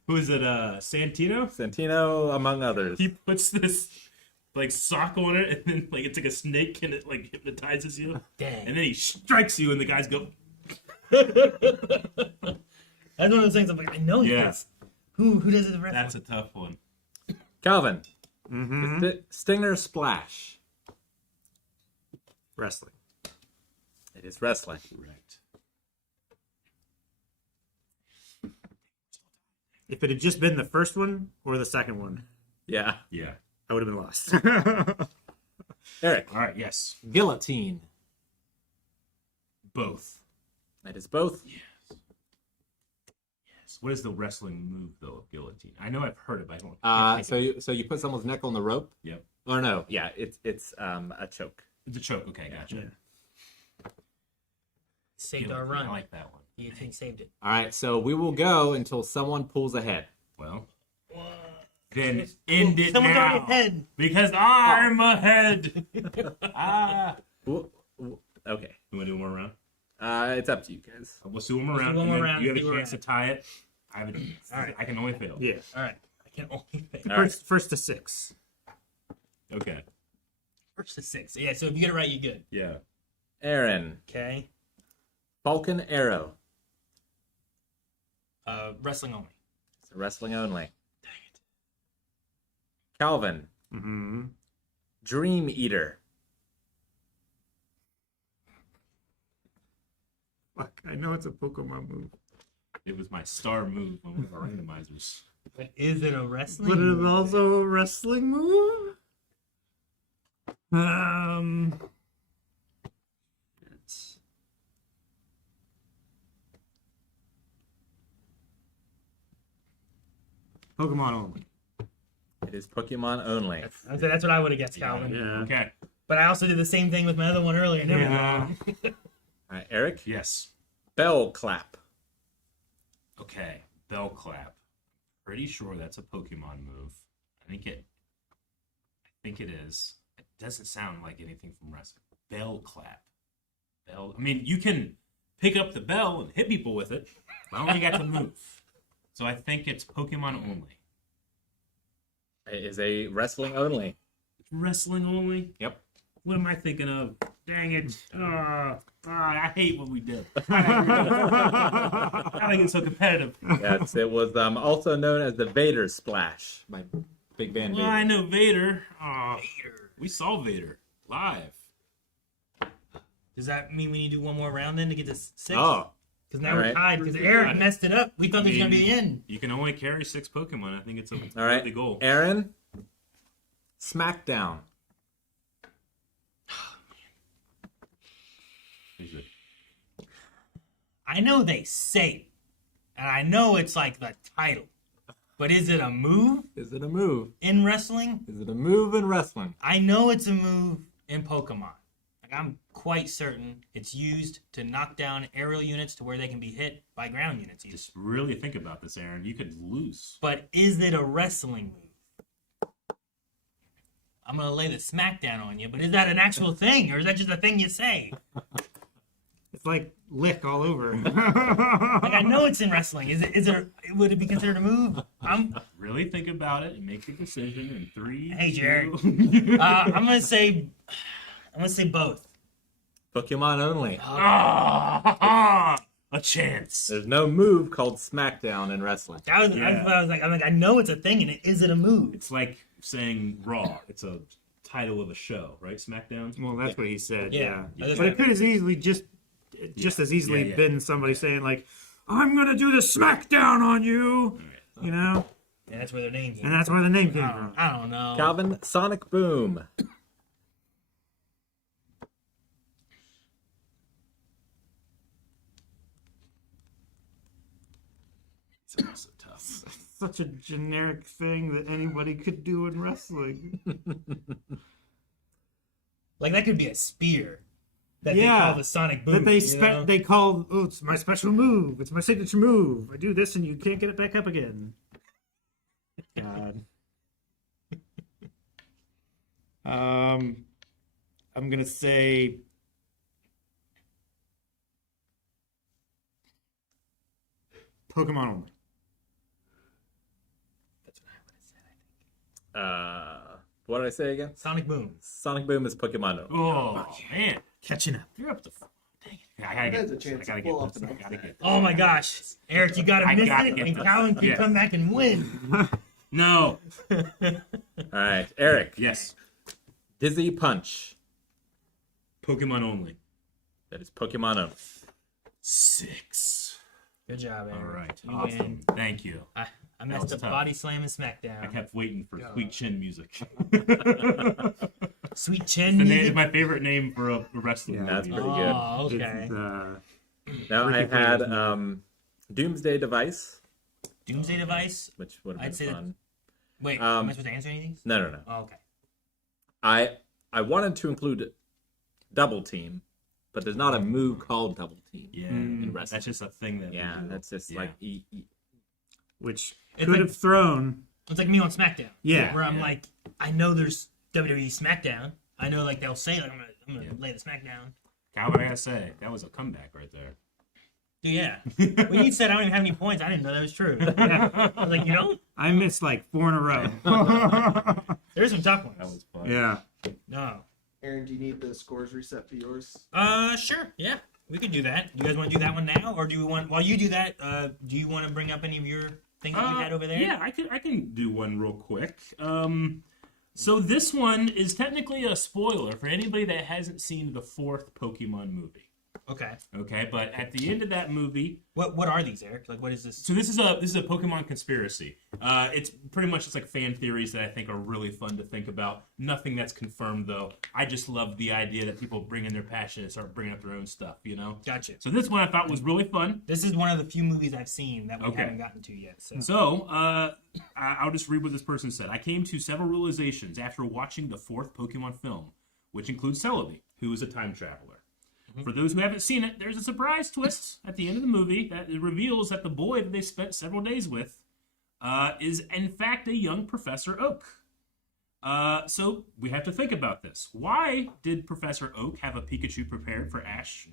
Who is it? Santino? Santino, among others. He puts this like sock on it, and then like it's like a snake, and it like hypnotizes you, Dang. and then he strikes you, and the guys go. That's one of those things I'm like, I know Yeah. this. Who does it the rest? That's a tough one. Calvin, Mm-hmm. Stinger Splash. Wrestling. It is wrestling. Correct. If it had just been the first one or the second one, Yeah. Yeah. I would have been lost. Eric, All right. Yes. Guillotine. Both. It is both. Yes. What is the wrestling move though of guillotine? I know I've heard it, but I don't. can't think of it. So you put someone's neck on the rope. Yep. Or no, yeah, it's a choke. It's a choke. Okay, gotcha. Saved our Guillotine, run. I like that one. You think saved it. All right, so we will go until someone pulls ahead. Well, then end it Someone's already now. ahead. Because I'm ahead. Okay, You want to do one more round? it's up to you guys. Let's do one more Let's do round. one and more then round, You have see a where chance we're to tie it. I have a, All right. I can only fail. Yeah. All right. I can only pick. All right. First to 6. Okay. First to 6. Yeah, so if you get it right, you're good. Yeah. Aaron, Okay. Falcon Arrow. Wrestling only. It's wrestling only. Dang it. Calvin, Mm-hmm. Dream Eater. Fuck, I know it's a Pokemon move. It was my star move on one of our randomizers. But is it a wrestling? But it's move? also a wrestling move? It's... Pokemon only. It is Pokemon only. That's what I would have guessed, Calvin. Yeah. Okay. But I also did the same thing with my other one earlier. Never Yeah. All right, Eric. Yes. Bell clap. Okay. Bell clap. Pretty sure that's a Pokemon move. I think it is. It doesn't sound like anything from wrestling. Bell clap. Bell. I mean, you can pick up the bell and hit people with it. But I don't think that's a move. So I think it's Pokemon only. It is a wrestling only. Wrestling only? Yep. What am I thinking of? Dang it. I hate what we did. I think it's so competitive. Yes, it was also known as the Vader Splash by Big Van Well, I Vader. know Vader. We saw Vader live. Does that mean we need to do one more round then to get to 6? Oh, Because now all we're right. tied because Eric messed it up. We thought this was going to be the end. You can only carry 6 Pokemon. I think it's a all right. worthy goal. Aaron, SmackDown. Is it? I know they say it, and I know it's like the title. But is it a move Is it a move? in wrestling? Is it a move in wrestling? I know it's a move in Pokemon. Like I'm quite certain it's used to knock down aerial units to where they can be hit by ground units. Even. Just really think about this, Aaron. You could lose. But is it a wrestling move? I'm gonna lay the smackdown on you, but is that an actual thing, or is that just a thing you say? It's like lick all over. Like I know it's in wrestling. Is it? Would it be considered a move? Really think about it and make the decision in 3. Hey, Jared. 2. I'm gonna say both. Pokemon only. A chance. There's no move called SmackDown in wrestling. That was, Yeah. I was like, I know it's a thing, and is it a move? It's like saying Raw. It's a title of a show, right? SmackDown. Well, that's what he said. Yeah. Yeah. But it could as easily just as easily Yeah. been somebody saying like, "I'm gonna do the smackdown on you," you know, Yeah, that's where their name came. and that's where the name came from. I don't know. Calvin, Sonic Boom. It's also tough. Such a generic thing that anybody could do in wrestling. Like that could be a spear that Yeah. they call the Sonic Boom. That they you know? they call, oh, it's my special move. It's my signature move. I do this and you can't get it back up again. God. I'm gonna say Pokemon only. That's what I would have said. What did I say again? Sonic Boom. Sonic Boom is Pokemon only. Oh man, Catching up. you're up to. Dang it. I gotta There's get a this. chance I gotta to pull get off this. an I gotta upset. get this. Oh my gosh, Eric, you gotta I miss gotta it, get and this. Calvin can Yes. come back and win. No. All right, Eric. Yes. Dizzy Punch. Pokemon only. That is Pokemon only. 6. Good job, Eric. All right. You Awesome. win. Thank you. I messed was up tough. body slam and I smackdown. kept waiting for Sweet Chin music. Sweet chin The name, music. it's my favorite name for a wrestling Yeah, that's movie. pretty good. Oh, okay. It's, Now I Ricky had Flavors Doomsday Device, Doomsday Device. which would have I'd been say that- fun. Wait, Um, am I supposed to answer anything? No. Oh, okay. I wanted to include Double Team, but there's not a move called Double Team. Yeah. In wrestling. That's just a thing that we Yeah, do. that's just Yeah. like which It's could like- have thrown. It's like me on SmackDown. Yeah. Where I'm Yeah. like, I know there's WWE SmackDown. I know like they'll say like I'm gonna Yeah. lay the SmackDown. Calvin, I gotta say, that was a comeback right there. Dude, yeah. When you said I don't even have any points, I didn't know that was true. I was like, you don't? I missed like 4 in a row. There's some tough That ones. was fun. Yeah. No. Aaron, do you need the scores reset for yours? Sure. Yeah. We could do that. You guys want to do that one now, or do we want? While you do that, do you want to bring up any of your things that you had over there? Yeah, I can do one real quick. So this one is technically a spoiler for anybody that hasn't seen the 4th Pokemon movie. Okay. Okay, but at the end of that movie, What are these, Eric? Like, what is this? so this is a Pokemon conspiracy. It's pretty much just like fan theories that I think are really fun to think about. Nothing that's confirmed though. I just love the idea that people bring in their passion and start bringing up their own stuff. You know. Gotcha. So this one I thought was really fun. This is one of the few movies I've seen that we Okay. haven't gotten to yet. So So I'll just read what this person said. I came to several realizations after watching the fourth Pokemon film, which includes Celebi, who is a time traveler. For those who haven't seen it, there's a surprise twist at the end of the movie that reveals that the boy that they spent several days with is in fact a young Professor Oak. So we have to think about this. Why did Professor Oak have a Pikachu prepared for Ash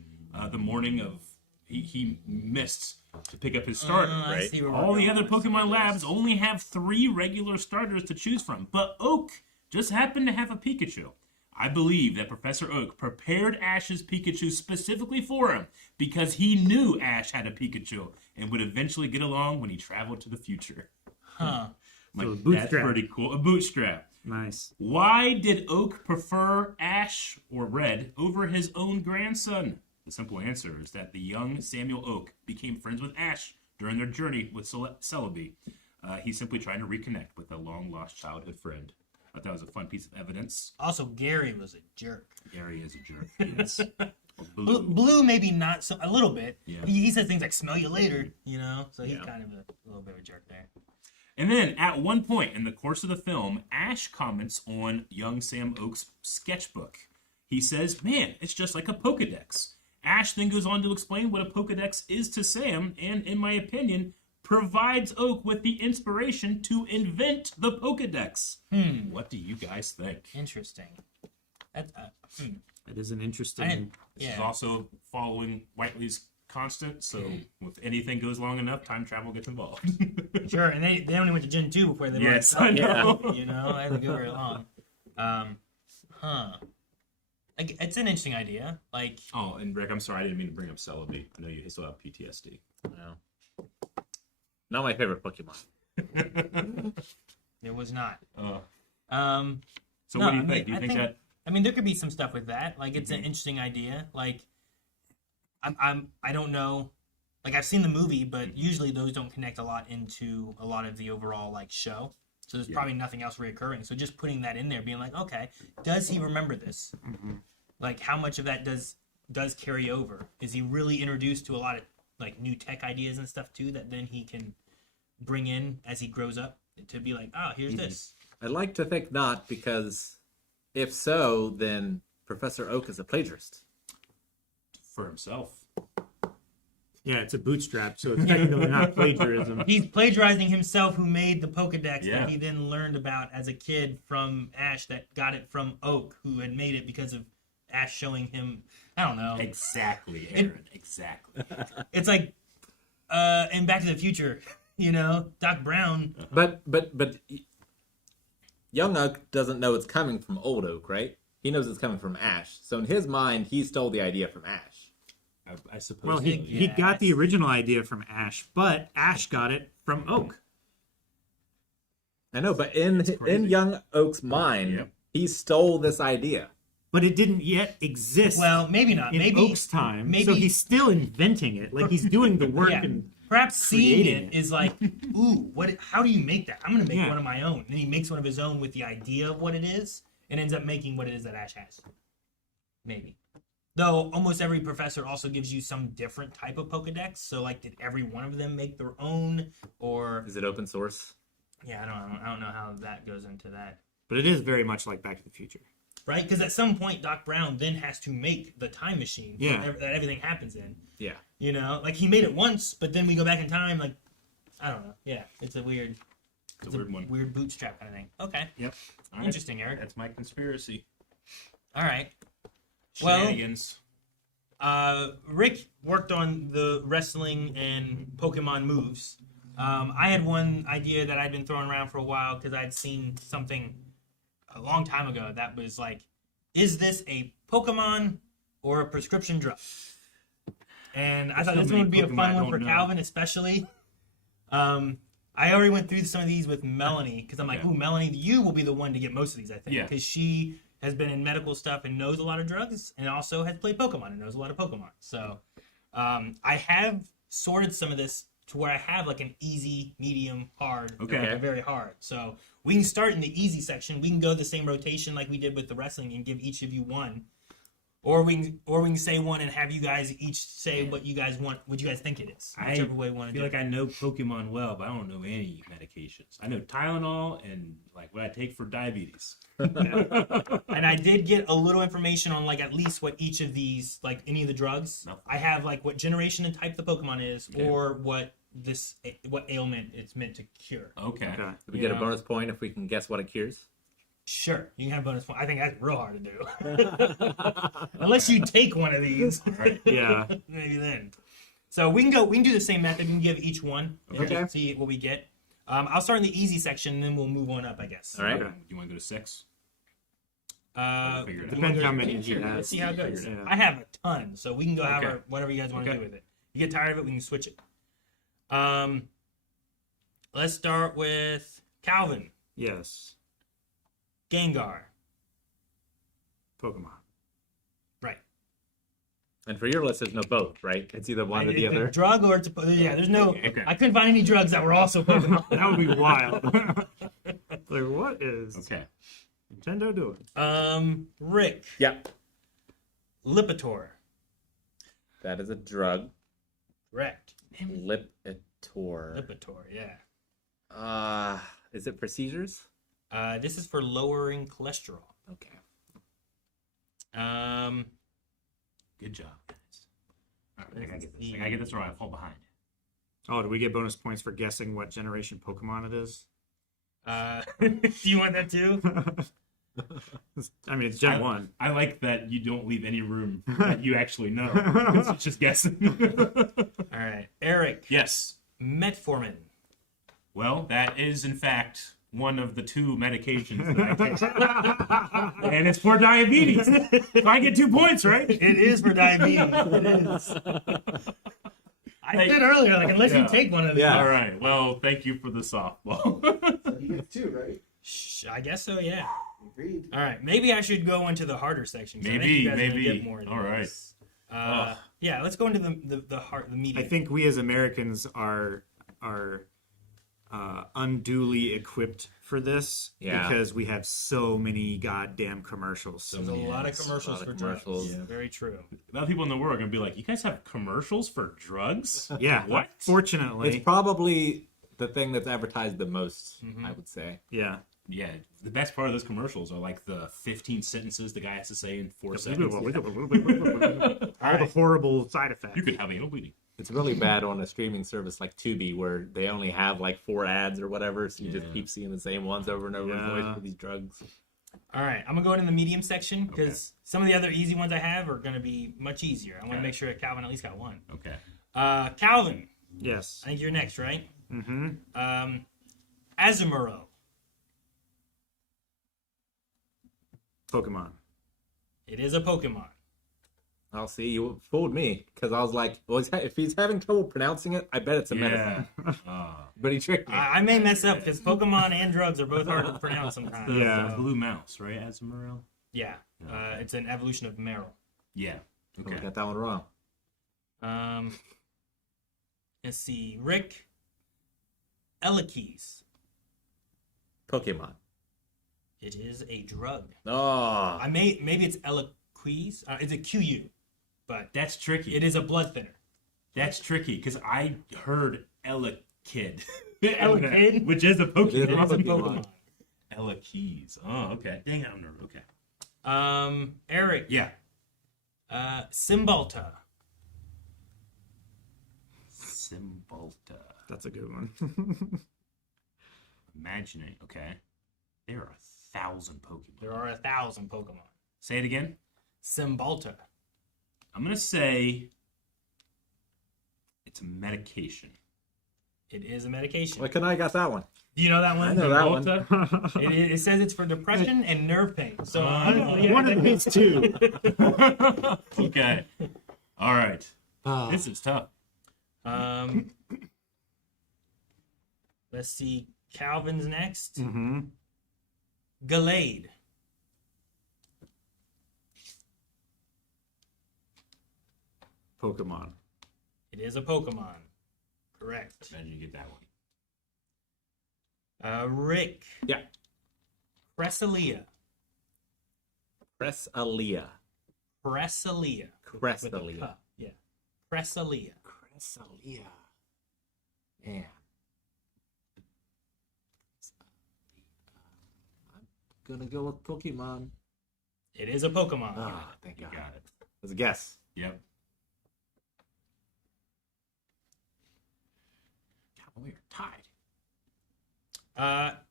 the morning of he missed to pick up his starter? I right? see where we're All the going other with this. Pokemon labs only have 3 regular starters to choose from, but Oak just happened to have a Pikachu. I believe that Professor Oak prepared Ash's Pikachu specifically for him because he knew Ash had a Pikachu and would eventually get along when he traveled to the future. Huh. Like, So a that's bootstrap. pretty cool. A bootstrap. Nice. Why did Oak prefer Ash, or Red, over his own grandson? The simple answer is that the young Samuel Oak became friends with Ash during their journey with Celebi. He's simply trying to reconnect with a long-lost childhood friend. I thought that was a fun piece of evidence. Also, Gary was a jerk. Gary is a jerk. Yes. Blue maybe not so a little bit. Yeah. He says things like "smell you later," you know. So he's Yeah. kind of a little bit of a jerk there. And then, at one point in the course of the film, Ash comments on young Sam Oak's sketchbook. He says, "Man, it's just like a Pokedex." Ash then goes on to explain what a Pokedex is to Sam, and in my opinion, provides Oak with the inspiration to invent the Pokedex. What do you guys think? Interesting. That, That is an I interesting. didn't- This is yeah. also following Whiteley's constant, so if anything goes long enough, time travel gets involved. Sure, and they only went to Gen 2 before they went Yes, to I know. You know, that didn't go very long. Like, it's an interesting idea. Like, Oh, and Rick, I'm sorry, I didn't mean to bring up Celebi. I know you still have PTSD. No. Not my favorite Pokemon. it was not. So No, what do you I think? mean, Do you I think think- that? I mean, there could be some stuff with that. Like, it's an interesting idea. Like, I don't know. Like, I've seen the movie, but usually those don't connect a lot into a lot of the overall like show. So there's probably nothing else reoccurring. So just putting that in there, being like, okay, does he remember this? Like, how much of that does carry over? Is he really introduced to a lot of like new tech ideas and stuff too that then he can bring in as he grows up to be like, oh, here's this. I'd like to think not, because if so, then Professor Oak is a plagiarist. For himself. Yeah, it's a bootstrap, so it's technically not plagiarism. He's plagiarizing himself, who made the Pokedex Yeah. that he then learned about as a kid from Ash, that got it from Oak, who had made it because of Ash showing him. I don't know. Exactly, Aaron. Exactly. It's like in Back to the Future, you know, Doc Brown. But young Oak doesn't know it's coming from old Oak, right? He knows it's coming from Ash. So in his mind, he stole the idea from Ash. I suppose. Well, he got the original idea from Ash, but Ash got it from Oak. I know, but in crazy. young Oak's mind, Yep. he stole this idea. But it didn't yet exist Well, maybe not. in Maybe Oak's time. maybe- So he's still inventing it. Like he's doing the work yeah. and Perhaps seeing creating it is like, ooh, what? How do you make that? I'm gonna make Yeah. one of my own. And he makes one of his own with the idea of what it is, and ends up making what it is that Ash has. Maybe. Though almost every professor also gives you some different type of Pokedex. So like, did every one of them make their own, or Is it open source? yeah, I don't know how that goes into that. but it is very much like Back to the Future. Right? Because at some point, Doc Brown then has to make the time machine Yeah. that everything happens in. Yeah. You know, like he made it once, but then we go back in time. Like, I don't know. Yeah, it's a weird, It's a weird one. weird bootstrap kind of thing. Okay, Yep. All right. interesting, Eric. That's my conspiracy. All right. Well- Shenanigans. Rick worked on the wrestling and Pokemon moves. I had one idea that I'd been throwing around for a while because I'd seen something a long time ago that was like, is this a Pokemon or a prescription drug? And I thought so this one many would be a Pokemon fun I one don't for know. Calvin, especially. I already went through some of these with Melanie because I'm like, Yeah. ooh, Melanie, you will be the one to get most of these, I think, Yeah. because she has been in medical stuff and knows a lot of drugs, and also has played Pokemon and knows a lot of Pokemon. So I have sorted some of this to where I have like an easy, medium, hard, Okay. and very hard. So we can start in the easy section. We can go the same rotation like we did with the wrestling and give each of you one. Or we can say one and have you guys each say what you guys want, what you guys think it is. Whichever way you want I to feel do like it. I know Pokemon well, but I don't know any medications. I know Tylenol and like what I take for diabetes. And I did get a little information on like at least what each of these, like any of the drugs. No. I have like what generation and type the Pokemon is, Okay. or what ailment it's meant to cure. Okay. Okay. Do we get a Yeah. bonus point if we can guess what it cures? Sure, you can have bonus point. I think that's real hard to do. Unless you take one of these, Yeah. maybe then. So we can go. We can do the same method. We can give each one and Okay. just see what we get. I'll start in the easy section, and then we'll move on up, I guess. All right. Okay. You want to go to 6? Uh, Figure it out. Depends how many sure, he has. let's see how it goes. Yeah. I have a ton, so we can go Okay. whatever you guys want to Okay. do with it. You get tired of it, we can switch it. Let's start with Calvin, Yes. Gengar. Pokemon. Right. And for your list, there's no both, right? It's either one or the It's a other. drug or it's yeah. There's no. Okay. I couldn't find any drugs that were also Pokemon. That would be wild. Like, what is Okay. Nintendo doing? Rick, Yeah. Lipitor. That is a drug. Correct. Lipitor. Lipitor. Yeah. Is it for seizures? This is for lowering cholesterol. Okay. Good job, guys. All right, I gotta get this. I gotta get this right. I fall behind. Oh, do we get bonus points for guessing what generation Pokemon it is? Do you want that too? I mean, it's Gen 1. I like that you don't leave any room that you actually know. It's just guessing. All right, Eric, Yes. Metformin. Well, that is in fact one of the 2 medications that I take. And it's for diabetes. So I get 2 points, right? It is for diabetes. It is. I said earlier, like unless you Yeah. take one of these. Yeah. All right. Well, thank you for the softball. So he gets 2, right? I guess so. Yeah. Agreed. All right. Maybe I should go into the harder section. 'cause I think Maybe, you guys are gonna maybe. Get more of All right. these. Yeah. Let's go into the medium. I think we as Americans are unduly equipped for this Yeah. because we have so many goddamn commercials. there's a lot of Yes, commercials a lot for of drugs. commercials. Yeah. Very true. A lot of people in the world are gonna be like, "You guys have commercials for drugs?" Yeah, What? Fortunately, It's probably the thing that's advertised the most, Mm-hmm. I would say. yeah. Yeah. The best part of those commercials are like the 15 sentences the guy has to say in 4 seconds. All the horrible side effects. You could have anal bleeding. It's really bad on a streaming service like Tubi where they only have like 4 ads or whatever, so you just Yeah. keep seeing the same ones over and over and Yeah. over for these drugs. All right. I'm gonna go into the medium section because some of the other easy ones I have are gonna be much easier. I want to Okay. make sure that Calvin at least got one. Okay. Calvin, Yes. I think you're next, right? Mm-hmm. Azumarill. Pokemon. It is a Pokemon. I'll see. You fooled me because I was like, well, if he's having trouble pronouncing it, I bet it's a medicine. Yeah. But he tricked me. I may mess up because Pokemon and drugs are both hard to pronounce sometimes. Yeah. So, Blue mouse, right? Azumarill? yeah. It's an evolution of Meryl. Yeah. I Okay. got that one wrong. Let's see. Rick. Elekes. Pokemon. It is a drug. Oh, Maybe it's Eliquis. It's a QU, but That's tricky. it is a blood thinner. That's tricky because I heard Elekid. Elekid? Which is a Pokemon. It is a It's a Pokemon. Pokemon. Elekes. Oh, okay. Dang it, I'm nervous. Okay. Eric. Yeah. Cymbalta. Cymbalta. That's a good one. Imagining. Okay. There are 1,000 Pokemon. There are 1,000 Pokemon. Say it again. Cymbalta. I'm going to say it's a medication. It is a medication. why couldn't I got that one? Do you know that one? I know that one. Cymbalta? It says it's for depression and nerve pain. So One of these two. Okay. All right. This is tough. Let's see. Calvin's next. Mm-hmm. Gallade. Pokemon. It is a Pokemon. Correct. Imagine you get that one. Rick. Yeah. Cresselia. Cresselia. Cresselia. With a Cresselia. K. Yeah. Cresselia. Cresselia. Man. I'm gonna go with Pokemon. It is a Pokemon. Ah, thank You God. got it. It was a guess. Yep. God, we are tied.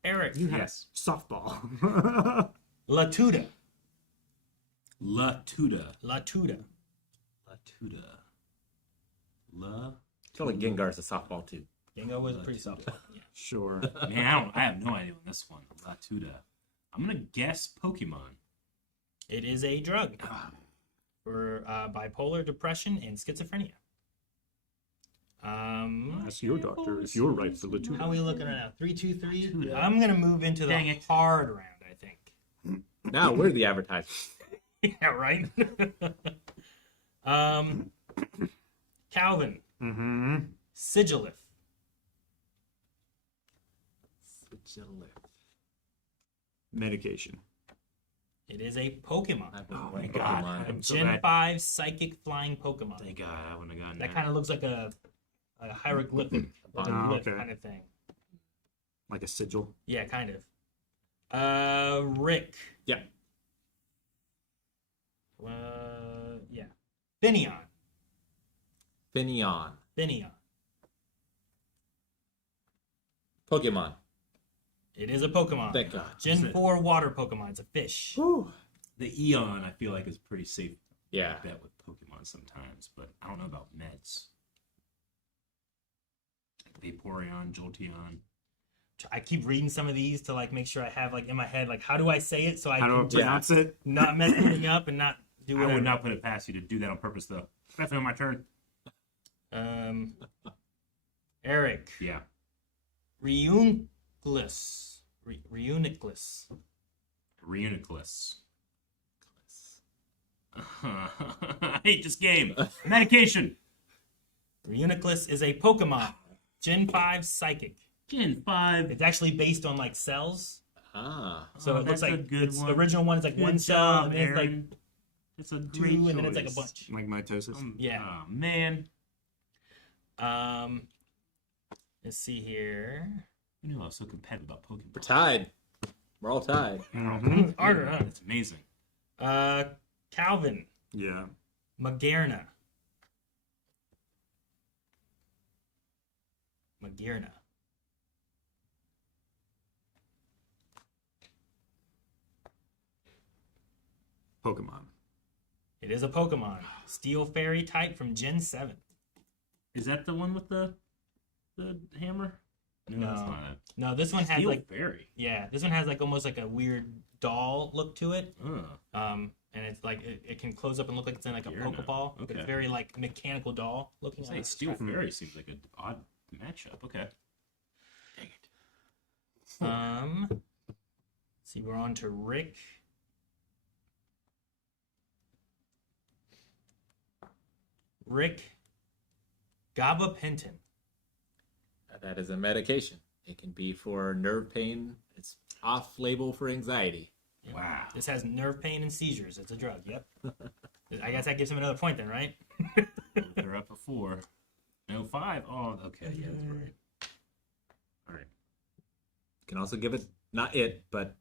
Eric. You had Yes. softball. Latuda. Latuda. Latuda. Latuda. La. I feel like Gengar's a softball too. Dingo was pretty soft. Yeah. Sure. Man, I have no idea on this one. Latuda. I'm gonna guess Pokemon. It is a drug for bipolar depression and schizophrenia. Ask your doctor if you're right for Latuda. How are we looking right now? 3-2-3. Latuda. I'm gonna move into Dang the it. hard round, I think. Now we're the advertisers. Yeah, right. Calvin. Mm-hmm. Sigilif. Medication. It is a Pokemon. Oh my God. I'm so Gen glad. 5 psychic flying Pokemon. Thank God I wouldn't have gotten That that. kind of looks like a hieroglyphic, like a Oh, glyph okay. kind of thing. Like a sigil. Yeah, kind of. Rick. Yeah. Yeah. Finneon. Finneon. Finneon. Pokemon. It is a Pokemon. Thank God. Gen 4 water Pokemon. It's a fish. The Eon, I feel like, is pretty safe Yeah. bet with Pokemon sometimes, but I don't know about Meds. Like Vaporeon, Jolteon. I keep reading some of these to like make sure I have like in my head like how do I say it so I How do I can pronounce it? not mess anything up and not do I whatever. would not put it past you to do that on purpose, though. Definitely on my turn. Eric. Yeah. Reuniclus. Reuniclus. Reuniclus. I hate this game. Medication. Reuniclus is a Pokemon. Gen 5 psychic. Gen 5. It's actually based on like cells. Ah. So Oh, it looks that's a like good it's one. the original one is like Good one cell job, and then it's like Aaron. It's a two great and then it's like a choice. bunch. Like mitosis. Yeah. Oh, man. Let's see here. I knew I was so competitive about Pokemon. We're tied. We're all tied. Mm-hmm. It's harder, huh? It's amazing. Calvin. Yeah. Magearna. Magearna. Pokemon. It is a Pokemon. Steel Fairy type from Gen 7. Is that the one with the hammer? No, that's No. not it. No, this one has Steel like Fairy. yeah, this one has like almost like a weird doll look to it. Oh. And it's like it can close up and look like it's in like a Magearna. Pokeball. But Okay. it's very like mechanical doll looking. Say Steel Fairy seems like an odd matchup. Okay. Dang it. See, we're on to Rick. Rick Gabapentin. That is a medication. It can be for nerve pain. It's off label for anxiety. Wow. This has nerve pain and seizures. It's a drug. Yep. I guess that gives him another point then, right? They're up at 4. No, 5. Oh, okay. Yeah, that's right. All right. Can also give it, not it, but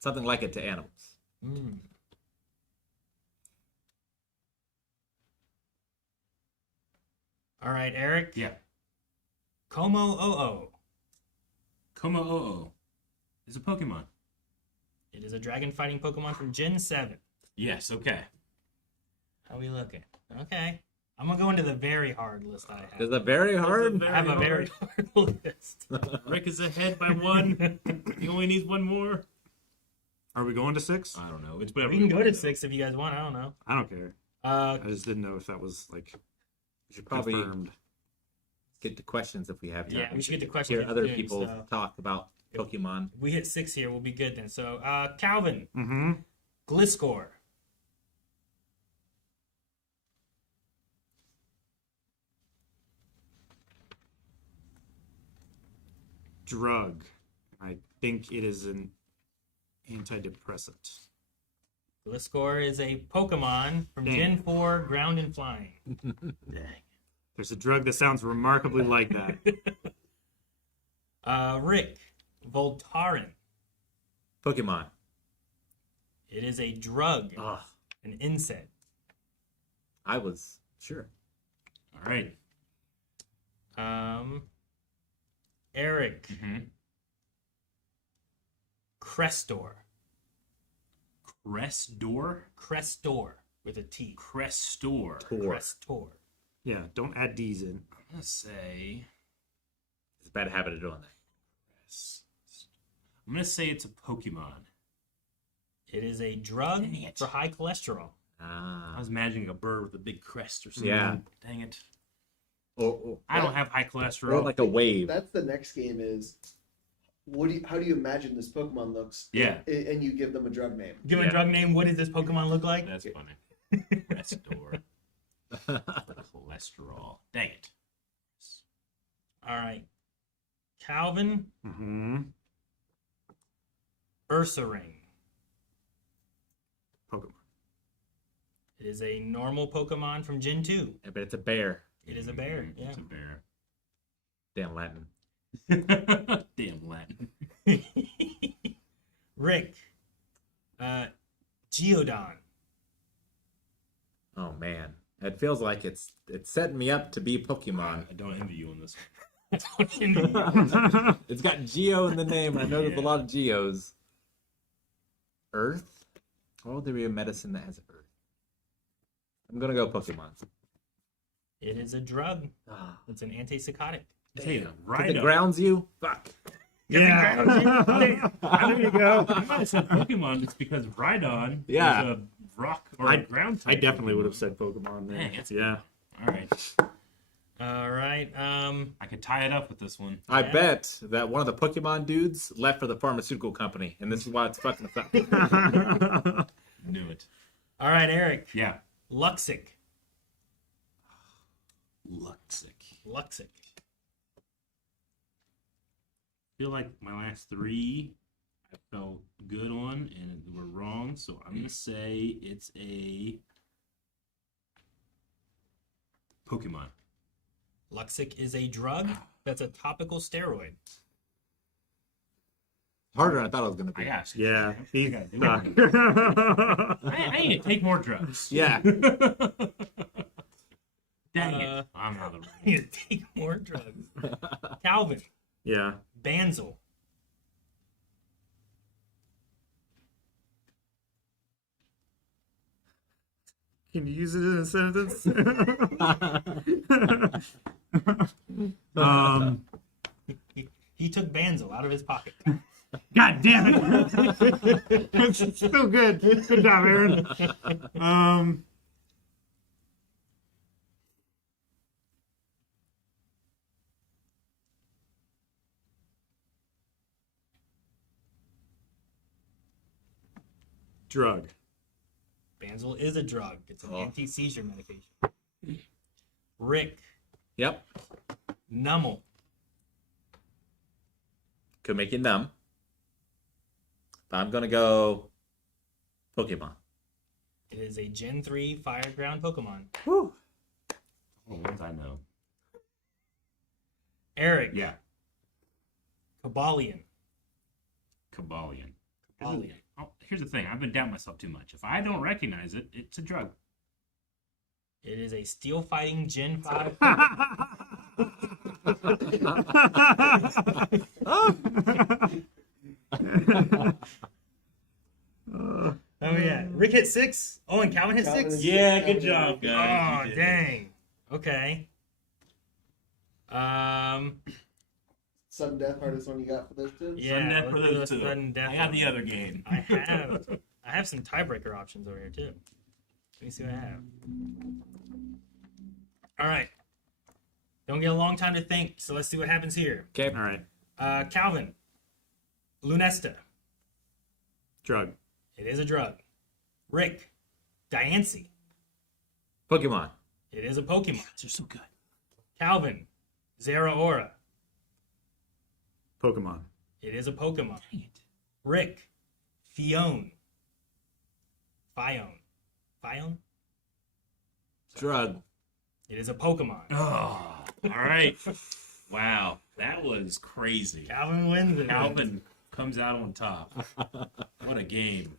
something like it to animals. Mm. All right, Eric. Yeah. Como Oo. Como-Oo is a Pokemon. It is a dragon fighting Pokemon from Gen 7. Yes, okay. How are we looking? Okay. I'm going to go into the very hard list I have. Is that very hard? I have a very hard list. Rick is ahead by 1. He only needs 1 more. Are we going to 6? I don't know. It's whatever We can you go want, to though. 6 if you guys want. I don't know. I don't care. Uh, I just didn't know if that was like We should probably confirmed. get to questions if we have time. yeah, we should get the question. Hear other soon, people so talk about Pokemon. if we hit 6 here, we'll be good then. So, Calvin, Mm-hmm. Gliscor. drug. I think it is an antidepressant. Gliscor is a Pokemon from Damn. Gen 4, Ground and Flying. There's a drug that sounds remarkably like that. Rick, Voltaren. Pokemon. It is a drug, Ugh. an insect. I was sure. All right. Eric, Mm-hmm. Crestor. Crestor with a T. Crestor. Crestor. Yeah, don't add D's in. I'm gonna say. It's a bad habit of doing that. I'm gonna say it's a Pokemon. It is a drug Dang it. for high cholesterol. I Ah. was imagining a bird with a big crest or something. Yeah. Dang it. Or I don't have high cholesterol. like a wave. That's the next game is, how do you imagine this Pokemon looks? Yeah. And you give them a drug name. Give him Yeah. a drug name. What does this Pokemon look like? That's funny. Crestor. Cholesterol. Dang it. All right. Calvin, Mm-hmm. Ursaring. Pokemon. It is a normal Pokemon from Gen 2. I bet it's a bear. It is a bear. Yeah. It's a bear. Damn Latin. Damn Latin. Rick, Geodon. Oh man, it feels like it's setting me up to be Pokemon. I don't envy you on this. It's got Geo in the name. I know there's a lot of Geos. Earth? Why would there be a medicine that has Earth? I'm gonna go Pokemon. It is a drug. Ah. It's an antipsychotic. Hey, Could right it grounds you? Fuck. Yeah. There you go. I might have said Pokemon just because Rhydon Yeah. is a rock or a ground type. I definitely would have Pokemon. said Pokemon there. Dang, that's Yeah. All right. All right. I could tie it up with this one. I Yeah. bet that one of the Pokemon dudes left for the pharmaceutical company, and this is why it's fucking us up. Knew it. All right, Eric. Yeah. Luxic. Luxic. Luxic. I feel like my last three I felt good on and were wrong, so I'm gonna say it's a Pokemon. Luxic is a drug that's a topical steroid. Harder than I thought it was gonna I be. asked. Yeah. I He gotta do sucked. it. I need to take more drugs. Yeah. Dang it. I'm out of the You need to take more drugs. Calvin. Yeah. Banzel. Can you use it in a sentence? um, He took Banzel out of his pocket. God damn it! It's still good. Good job, Aaron. Drug. Banzel is a drug. It's an Oh. anti-seizure medication. Rick. Yep. Nummel. Could make you numb. But I'm gonna go Pokemon. It is a Gen 3 Fire Ground Pokemon. Woo. Oh, ones I know. Eric. Yeah. Kabalion. Kabalion. Kabalion. Oh, here's the thing. I've been doubting myself too much. If I don't recognize it, it's a drug. It is a steel fighting Gen 5. Oh yeah. Rick hit 6. Oh, and Calvin hit Calvin 6. hit- Yeah, good job, Oh dang. Okay. Sudden death, hardest one you got for this too? Yeah. Sudden death let's for do those a two. sudden death I got one. the other game. I have some tiebreaker options over here too. Let me see what I have. All right. Don't get a long time to think, so let's see what happens here. Okay. All right. Calvin. Lunesta. Drug. It is a drug. Rick. Diancie. Pokemon. It is a Pokemon. They're so good. Calvin. Zeraora. Pokemon. It is a Pokemon. Rick, Fione. Fione? Drug. It is a Pokemon. Oh, all right. Wow, that was crazy. Calvin wins it. Calvin comes out on top. What a game.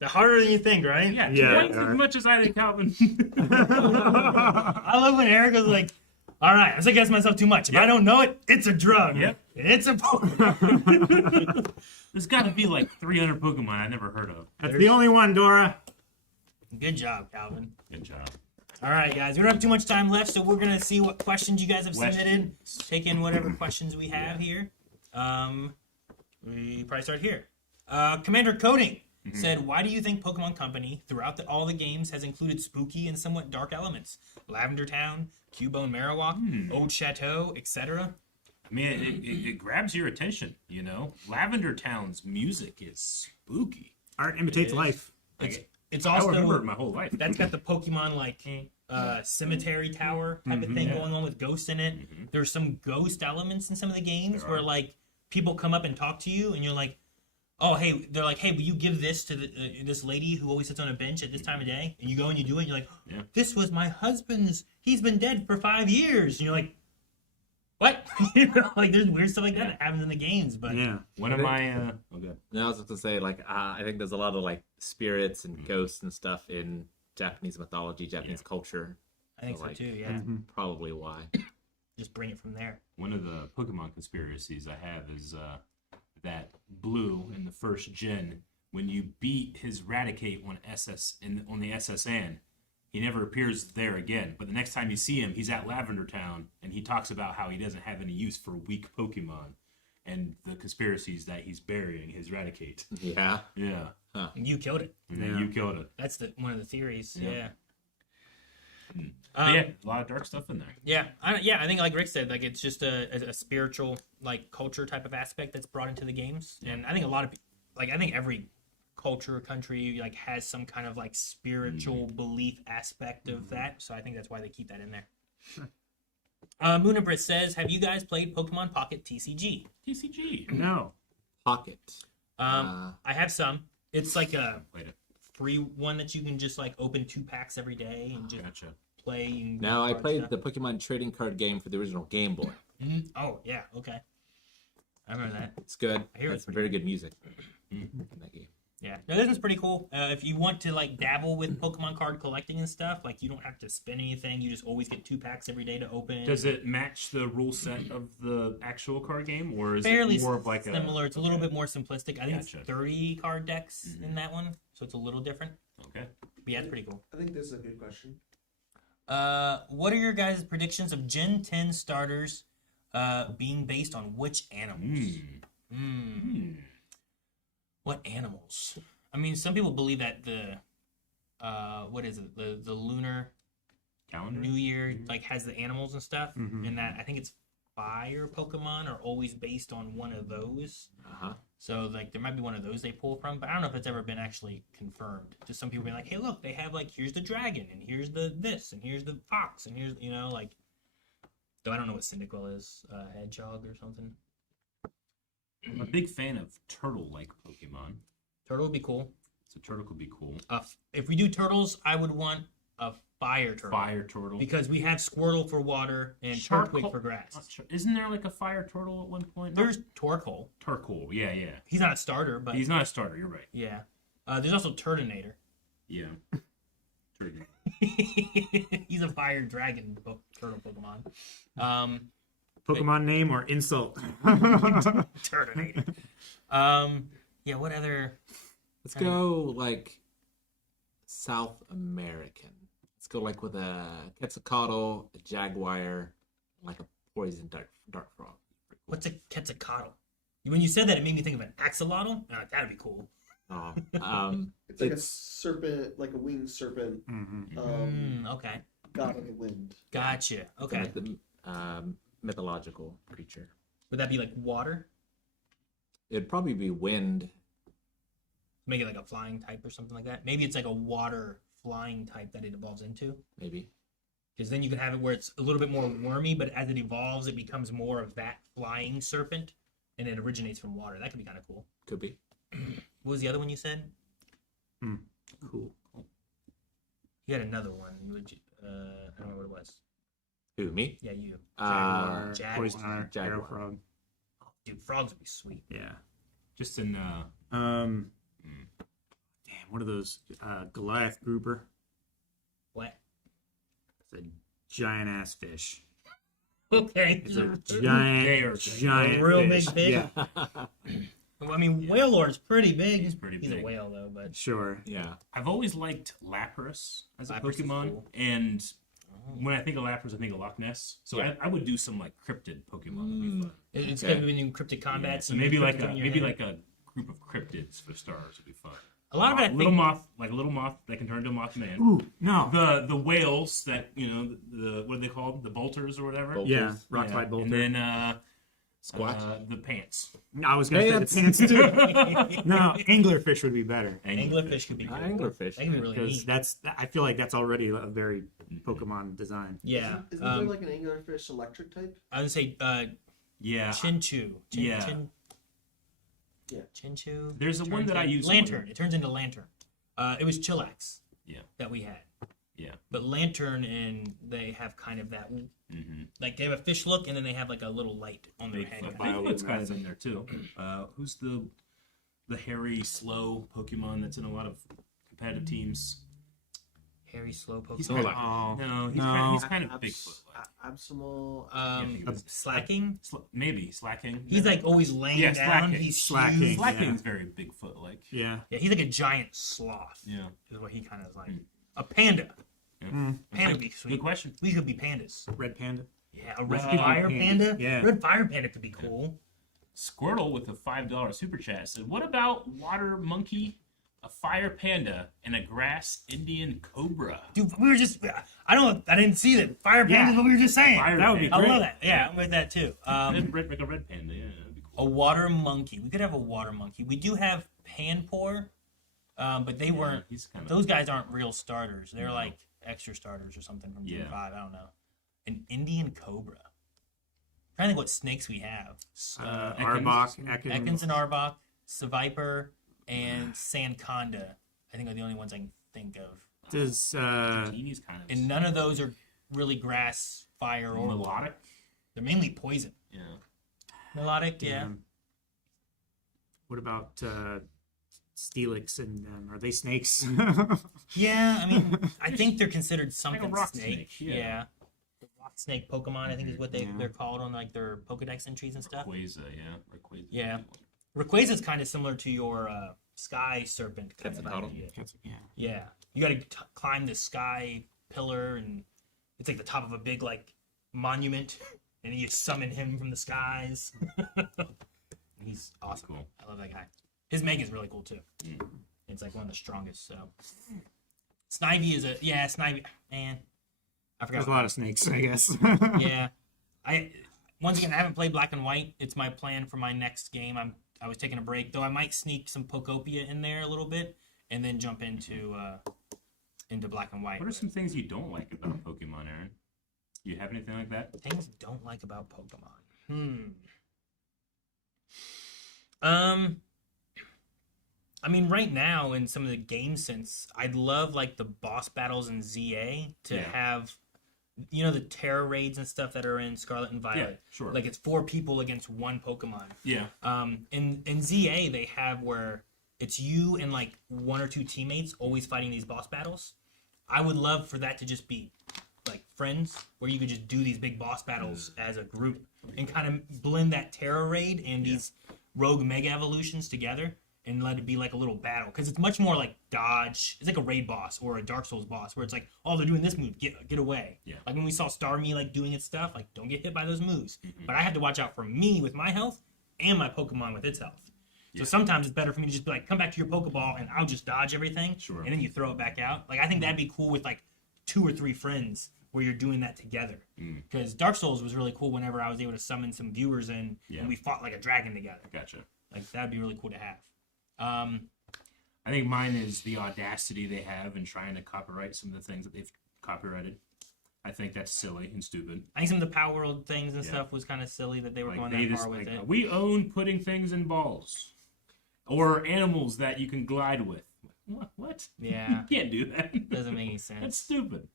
The harder than you think, right? Yeah, Yeah, twice as much as I did, Calvin. I love when Eric was like, all right, I was against myself too much. If I don't know it, it's a drug. Yep. It's a Pokemon. There's got to be like 300 Pokemon I never heard of. That's the only one, Dora. Good job, Calvin. Good job. All right, guys, we don't have too much time left, so we're going to see what questions you guys have submitted. Questions. Take in whatever questions we have here. We probably start here. Commander Coding said, why do you think Pokemon Company, throughout all the games, has included spooky and somewhat dark elements? Lavender Town, Cubone Marowak, Old Chateau, etc.? I mean, it grabs your attention, you know? Lavender Town's music is spooky. Art imitates is. life. It's I also remember it my whole life. that's got the Pokemon like cemetery tower type of thing yeah. going on with ghosts in it. There's some ghost elements in some of the games There where are. like people come up and talk to you and you're like, oh hey, they're like, hey, will you give this to this lady who always sits on a bench at this time of day? And you go and you do it and you're like, Yeah. this was my husband's, he's been dead for 5 years. And you're like, what? You know, like there's weird stuff like that that happens in the games, but Yeah. One of my... okay. No, I was just gonna say, like, I think there's a lot of like spirits and ghosts and stuff in Japanese mythology, Japanese culture. I think so like, too, yeah. Probably why. Just bring it from there. One of the Pokemon conspiracies I have is that Blue in the first gen, when you beat his Raticate on on the SSN, he never appears there again. But the next time you see him, he's at Lavender Town, and he talks about how he doesn't have any use for weak Pokemon, and the conspiracies that he's burying his Raticate. Yeah. Yeah, You killed it. and then Yeah. you killed it. That's one of the theories. Yeah. Yeah. But yeah, a lot of dark stuff in there. Yeah, I think like Rick said, like it's just a spiritual like culture type of aspect that's brought into the games, and I think a lot of I think every culture or country like has some kind of like spiritual belief aspect of that, so I think that's why they keep that in there. Moonabris says, have you guys played Pokemon Pocket TCG? TCG. No. Pocket. I have some. It's like a Played it. free one that you can just like open 2 packs every day and just Gotcha. play. And Now, I card played stuff. the Pokemon trading card game for the original Game Boy. Mhm. Oh yeah, okay. I remember that. It's good. I hear It's it's very good music in that game. Yeah, no, this is pretty cool. If you want to like dabble with Pokemon card collecting and stuff, like you don't have to spend anything. You just always get 2 packs every day to open. Does it match the rule set of the actual card game, or is Fairly it more of like similar? It's a little bit more simplistic. I think Gotcha. it's 30 card decks in that one, so it's a little different. Okay. But yeah, it's pretty cool. I think this is a good question. What are your guys' predictions of Gen 10 starters being based on which animals? What animals? I mean, some people believe that the what is it? The lunar Calendar. New Year like has the animals and stuff, and that I think it's fire Pokemon are always based on one of those. Uh-huh. So like there might be one of those they pull from, but I don't know if it's ever been actually confirmed. Just some people being like, hey, look, they have like here's the dragon and here's the this and here's the fox and here's like. Though I don't know what Cyndaquil is, hedgehog or something. I'm a big fan of turtle-like Pokemon, Turtle would be cool. so turtle could be cool. If we do turtles, I would want a fire turtle. Fire turtle. Because we have Squirtle for water and Turtwig for grass. Isn't there like a fire turtle at one point? There's Torkoal. Turkle. Yeah, yeah. He's not a starter, but He's not a starter. You're right. yeah. There's also Turtonator. Yeah. Turtle. He's a fire dragon turtle Pokemon. Pokemon name or insult? Turtonator. Yeah, what other... Let's go like South American. Let's go like with a Quetzalcoatl, a Jaguar, like a poison dark frog. What's a Quetzalcoatl? When you said that, it made me think of an Axolotl. That'd be cool. Oh, It's like a serpent, like a winged serpent, Okay. god of the wind. Gotcha. Okay. like the mythological creature. Would that be like water? It'd probably be wind. Make it like a flying type or something like that. Maybe it's like a water flying type that it evolves into. Maybe. Because then you could have it where it's a little bit more wormy, but as it evolves, it becomes more of that flying serpent. and it originates from water. That could be kind of cool. Could be. What was the other one you said? Cool. You had another one. I don't know what it was. Who, me? Yeah, you. Jaguar, Jaguar. poison dart, Jaguar. arrow frog. Dude, frogs would be sweet. Yeah. Just in Damn, what are those? Goliath grouper. What? It's a giant ass fish. Okay. It's a They giant, are giant, A real fish. big fish? Yeah, Well, I mean, Whale Lord's pretty big. He's pretty He's big. a whale, though, but sure. Yeah. I've always liked Lapras as a Lapras is Pokemon, cool. and when I think of Lapras, I think of Loch Ness. So Yeah. I would do some like cryptid Pokemon. That'd be fun. it's Okay. going to be in cryptic Yeah, combats. so and maybe you like put them a in your maybe hand. like a group of cryptids for stars would be fun. A lot of it, I little think. moth, like a little moth that can turn into a Mothman. Ooh, no. The whales that the what are they called? The bolters or whatever. Bolters. Yeah, rock Yeah. slide bolter. And then Squatch. the pants. No, I was gonna say the pants too. No, anglerfish would be better Anglerfish could be cool. Anglerfish. That could be really because neat. I feel like that's already a very Pokemon design. Yeah. Isn't there like an anglerfish electric type? I would say Yeah. Chinchu. Yeah. Yeah. Chinchu. There's the one turns that I in- use. Lantern. It turns into Lantern. It was Chillax. Yeah. That we had. Yeah. But Lantern and they have kind of that, Mm-hmm. like they have a fish look and then they have like a little light on their head. Bigfoot. kind of. Bigfoot's kind of in there too. Who's the hairy, slow Pokemon that's in a lot of competitive teams? Hairy, slow He's Pokemon. kind of, Oh, no, he's no. kind of, he's kind of Bigfoot. Absol. Slacking. Maybe slacking. He's like always laying Yeah, down. slacking. He's Slacking. huge. Slacking's very Bigfoot like. yeah. Yeah, he's like a giant sloth. Yeah. Is what he kind of is like. A panda. Mm. Panda would be sweet. Good question. We could be pandas. Red panda. Yeah, a red Wow. fire panda. Yeah. Red fire panda could be cool. Squirtle with a $5 super chat said, "What about water monkey, a fire panda, and a grass Indian cobra?" Dude, we were just. I didn't see that. Fire panda Yeah. is what we were just saying. Fire That would be panda. I great. love that. Yeah, I'm with that too. Like a red panda. Yeah, that'd be A cool. water monkey. We could have a water monkey. We do have Panpour, but they weren't. He's kind of Those guys aren't real starters. They're No. like extra starters or something from Gen Yeah. 5. I don't know. An Indian cobra. I'm trying to think what snakes we have. Arbok, Ekans. Ekans and Arbok, Seviper, and Sanconda. I think are the only ones I can think of. Does Genie's kind of And none of those are really grass, fire, or water. melodic. They're mainly poison. Yeah. Melodic, yeah. what about Steelix and are they snakes? Yeah, I mean, I think they're considered something rock snake. snake, yeah. The rock snake Pokemon, I think, is what Yeah. they're called on like their Pokedex entries and stuff. Rayquaza, yeah. Rayquaza. Yeah. Rayquaza is kind of similar to your Sky Serpent kind of Quetzalcoatl. idea. Yeah. Yeah, you got to climb this sky pillar, and it's like the top of a big like monument, and you summon him from the skies. He's awesome. Cool. I love that guy. His Meg is really cool too. Mm. It's like one of the strongest. So Snivy is Snivy. Man, I forgot. There's a lot of snakes, I guess. Yeah, once again I haven't played Black and White. It's my plan for my next game. I was taking a break, though I might sneak some Pokopia in there a little bit, and then jump into Black and White. What are some things you don't like about Pokemon, Aaron? You have anything like that? Things I don't like about Pokemon? I mean, right now in some of the game sense, I'd love like the boss battles in ZA to Yeah. have, the terror raids and stuff that are in Scarlet and Yeah, Violet. sure. Like it's 4 people against 1 Pokemon. yeah. In ZA they have where it's you and like 1 or 2 teammates always fighting these boss battles. I would love for that to just be like friends, where you could just do these big boss battles as a group and kind of blend that terror raid and these rogue mega evolutions together and let it be like a little battle, because it's much more like dodge. It's like a raid boss or a Dark Souls boss where it's like, oh, they're doing this move, get away. Yeah. Like when we saw Starmie like doing its stuff, like don't get hit by those moves. But I have to watch out for me with my health and my Pokemon with its health. So sometimes it's better for me to just be like, come back to your Pokeball and I'll just dodge everything. Sure. And then you throw it back out. Like I think that'd be cool with like 2 or 3 friends where you're doing that together. Because Dark Souls was really cool whenever I was able to summon some viewers in Yeah. and we fought like a dragon together. Gotcha. Like that'd be really cool to have. I think mine is the audacity they have in trying to copyright some of the things that they've copyrighted. I think that's silly and stupid. I think some of the Power World things and Yeah. stuff was kind of silly that they were Like going they that just far with like, it. we own putting things in balls or animals that you can glide with. What? Yeah. You can't do that. Doesn't make any That's sense. stupid.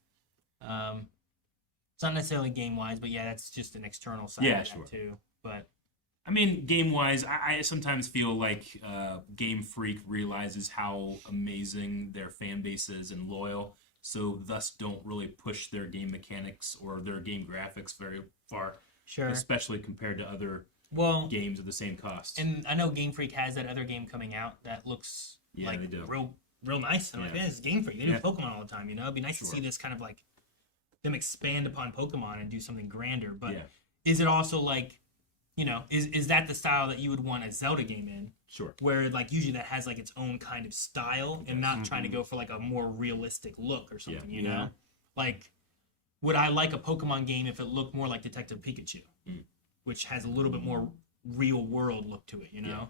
It's not necessarily game wise, but yeah, that's just an external side Yeah, of sure. that too. But I mean, game wise, I sometimes feel like Game Freak realizes how amazing their fan base is and loyal, so thus don't really push their game mechanics or their game graphics very far, sure. especially compared to other Well, games of the same cost. and I know Game Freak has that other game coming out that looks Yeah, like they do. real nice. I'm like, Yeah. man, this is Game Freak. They Yeah. do Pokemon all the time, you know? It'd be nice Sure. to see this kind of like them expand upon Pokemon and do something grander. But Yeah. is it also like, you know, is that the style that you would want a Zelda game in? Sure. Where like usually that has like its own kind of style and not trying to go for like a more realistic look or something, you Yeah. know? Like, would I like a Pokemon game if it looked more like Detective Pikachu, which has a little bit more real world look to it, you know?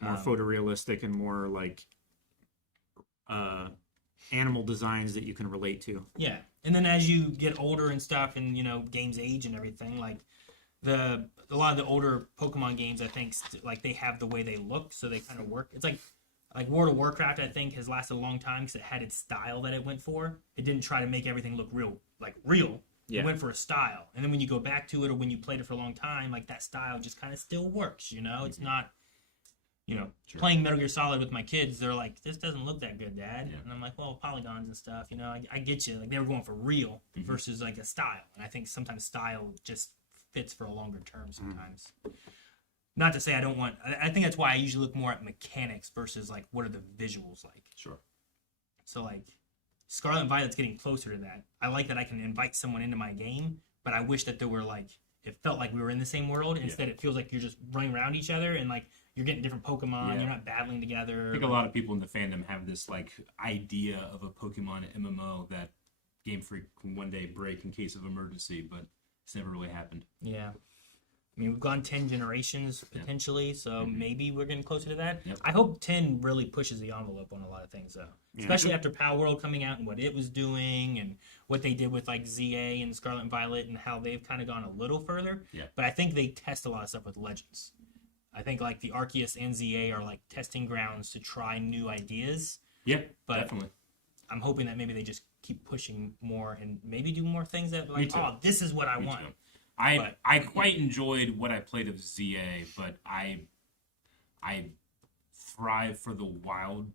More photorealistic and more like animal designs that you can relate to. Yeah, and then as you get older and stuff, and you know games age and everything, like a lot of the older Pokemon games, I think like they have the way they look, so they kind of work. It's like World of Warcraft, I think, has lasted a long time because it had its style that it went for. It didn't try to make everything look real. Yeah. It went for a style, and then when you go back to it or when you played it for a long time, like that style just kind of still works. You know, it's not. You know, playing Metal Gear Solid with my kids, they're like, "This doesn't look that good, Dad." Yeah. And I'm like, "Well, polygons and stuff, you know, I get you." Like they were going for real versus like a style, and I think sometimes style just fits for a longer term. Sometimes, not to say I don't want. I think that's why I usually look more at mechanics versus like what are the visuals like. Sure. So like, Scarlet and Violet's getting closer to that. I like that I can invite someone into my game, but I wish that there were like it felt like we were in the same world. Instead, it feels like you're just running around each other and like. You're getting different Pokemon. Yeah. You're not battling together. I think a lot of people in the fandom have this like idea of a Pokemon MMO that Game Freak can one day break in case of emergency, but it's never really happened. Yeah. I mean, we've gone 10 generations potentially, so maybe we're getting closer to that. Yep. I hope 10 really pushes the envelope on a lot of things, though. Especially after Power World coming out and what it was doing and what they did with like ZA and Scarlet and Violet and how they've kind of gone a little further. Yeah. But I think they test a lot of stuff with Legends. I think like the Arceus and ZA are like testing grounds to try new ideas. Yeah, But- definitely. I'm hoping that maybe they just keep pushing more and maybe do more things that like, too. oh, this is what I Me want. too. But- I quite enjoyed what I played of ZA, but I thrive for the wild,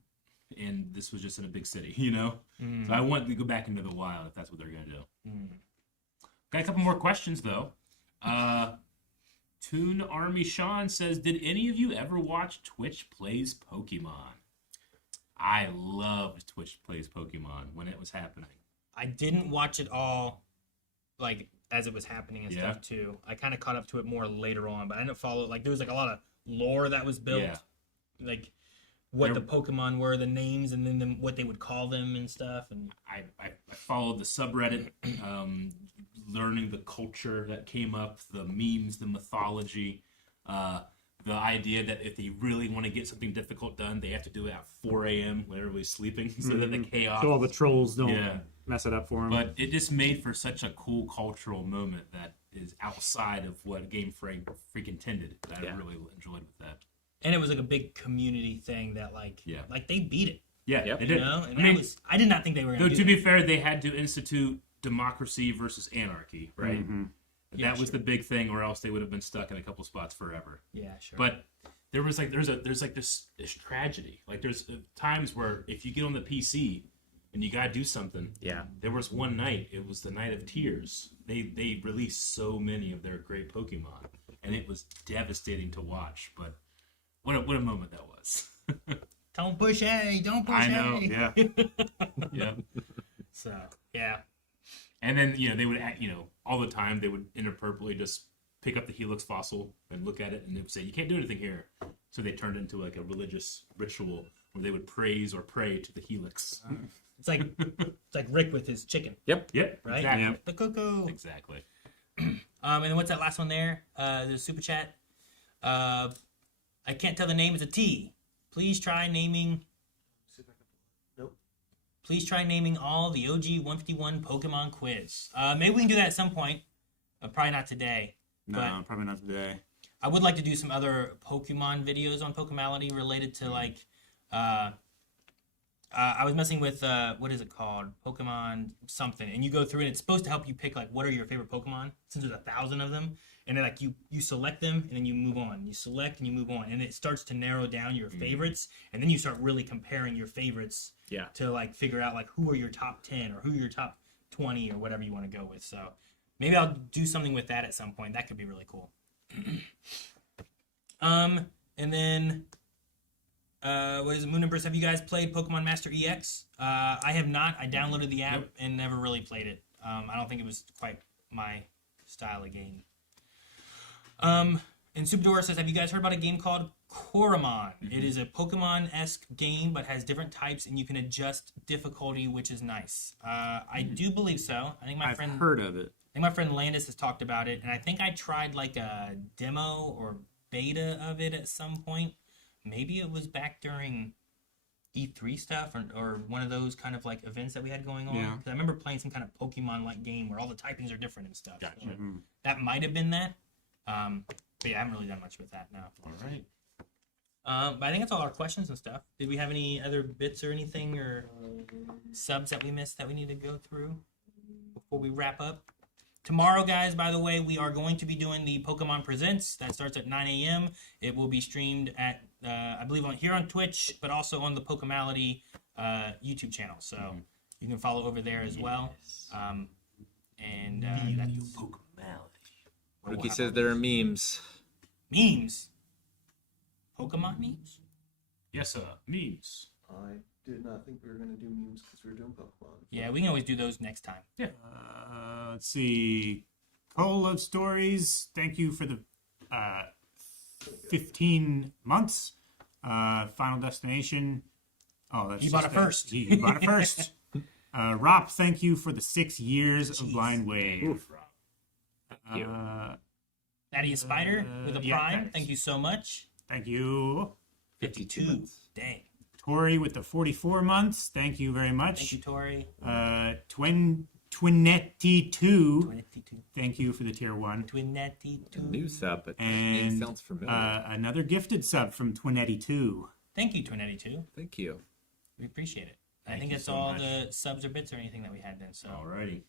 and this was just in a big city, you know. So I want to go back into the wild if that's what they're gonna do. Got a couple more questions though. Toon Army Sean says, "Did any of you ever watch Twitch Plays Pokemon?" I loved Twitch Plays Pokemon when it was happening. I didn't watch it all, like as it was happening and Yeah. stuff too. I kind of caught up to it more later on, but I didn't follow. Like there was like a lot of lore that was built, Yeah. like what There- the Pokemon were, the names, and then what they would call them and stuff. And I followed the subreddit, learning the culture that came up, the memes, the mythology, the idea that if they really want to get something difficult done, they have to do it at 4 a.m. when everybody's sleeping, so that the chaos. So all the trolls don't Yeah. mess it up for them. But it just made for such a cool cultural moment that is outside of what Game Freak intended. That I really enjoyed with that. and it was like a big community thing that like Yeah. like they beat it, Yeah, Yep. they you did. know. And I mean, I did not think they were though going to to do be fair, they had to institute democracy versus anarchy, right? Yeah, That was sure. the big thing, or else they would have been stuck in a couple spots forever. that. Yeah, sure. But there was like there's this tragedy. Like there's times where if you get on the PC and you gotta do something. Yeah. There was one night. It was the Night of Tears. They released so many of their great Pokemon, and it was devastating to watch. But what a moment that was. don't push A, don't push I A. know. Yeah. Yeah. So yeah, And then they would all the time they would inappropriately just pick up the Helix fossil and look at it and they would say you can't do anything here. So they turned into like a religious ritual where they would praise or pray to the Helix. it's like Rick with his chicken, Yep. Yep. right? Exactly. Yep. The cuckoo. Exactly. And then what's that last one there? The super chat. I can't tell the name. It's a T. Please try naming. See if I can pull it. Nope. please try naming all the OG 151 Pokemon quiz. Maybe we can do that at some point, but probably not today. No, But- probably not today. I would like to do some other Pokemon videos on Pokemality related to like, I was messing with what is it called, Pokemon something, and you go through and it's supposed to help you pick like what are your favorite Pokemon since there's 1,000 of them, and then like you select them and then you move on, you select and you move on, and it starts to narrow down your favorites, and then you start really comparing your favorites Yeah. to like figure out like who are your top 10 or who are your top 20 or whatever you want to go with. So maybe I'll do something with that at some point. That could be really cool. And then what is it, Moon Empress? Have you guys played Pokemon Master EX? I have not. I downloaded the app and never really played it. I don't think it was quite my style of game. And Superdora says, have you guys heard about a game called Koromon? It is a Pokemon-esque game, but has different types, and you can adjust difficulty, which is nice. I do believe so. I think my I've friend heard of it. I think my friend Landis has talked about it, and I think I tried like a demo or beta of it at some point. Maybe it was back during E3 stuff or one of those kind of like events that we had going on. Yeah. 'Cause I remember playing some kind of Pokemon-like game where all the typings are different and stuff. Gotcha. So that might have been that. But yeah, I haven't really done much with that now. All right. But I think that's all our questions and stuff. Did we have any other bits or anything or subs that we missed that we need to go through before we wrap up? Tomorrow, guys, by the way, we are going to be doing the Pokemon Presents. That starts at 9 a.m. It will be streamed at, I believe, here on Twitch, but also on the Pokemality YouTube channel. So you can follow over there as well. And that's Rookie says there are memes. memes. Pokemon memes? Yes, memes. I did not think we were going to do memes because we were doing Pokemon. Yeah, we can always do those next time. Let's see. Cole of Stories, thank you for the 15 months. Final Destination. Oh, that's You bought just it first. He bought it first. Rop, thank you for the 6 years of Jeez. Blind Wave. you. Natty Spider with a yeah, Prime. thanks. Thank you so much. Thank you. 52 months. Dang. Tori with the 44 months. Thank you very much. Thank you, Tori. Twinetti2. 22. Thank you for the tier 1. Twinetti A new sub, but that And name sounds familiar. another gifted sub from Twinetti2. Thank you, Twinetti2. Thank you. We appreciate it. I Thank think you that's so all much. the subs or bits or anything that we had then. So. Alrighty.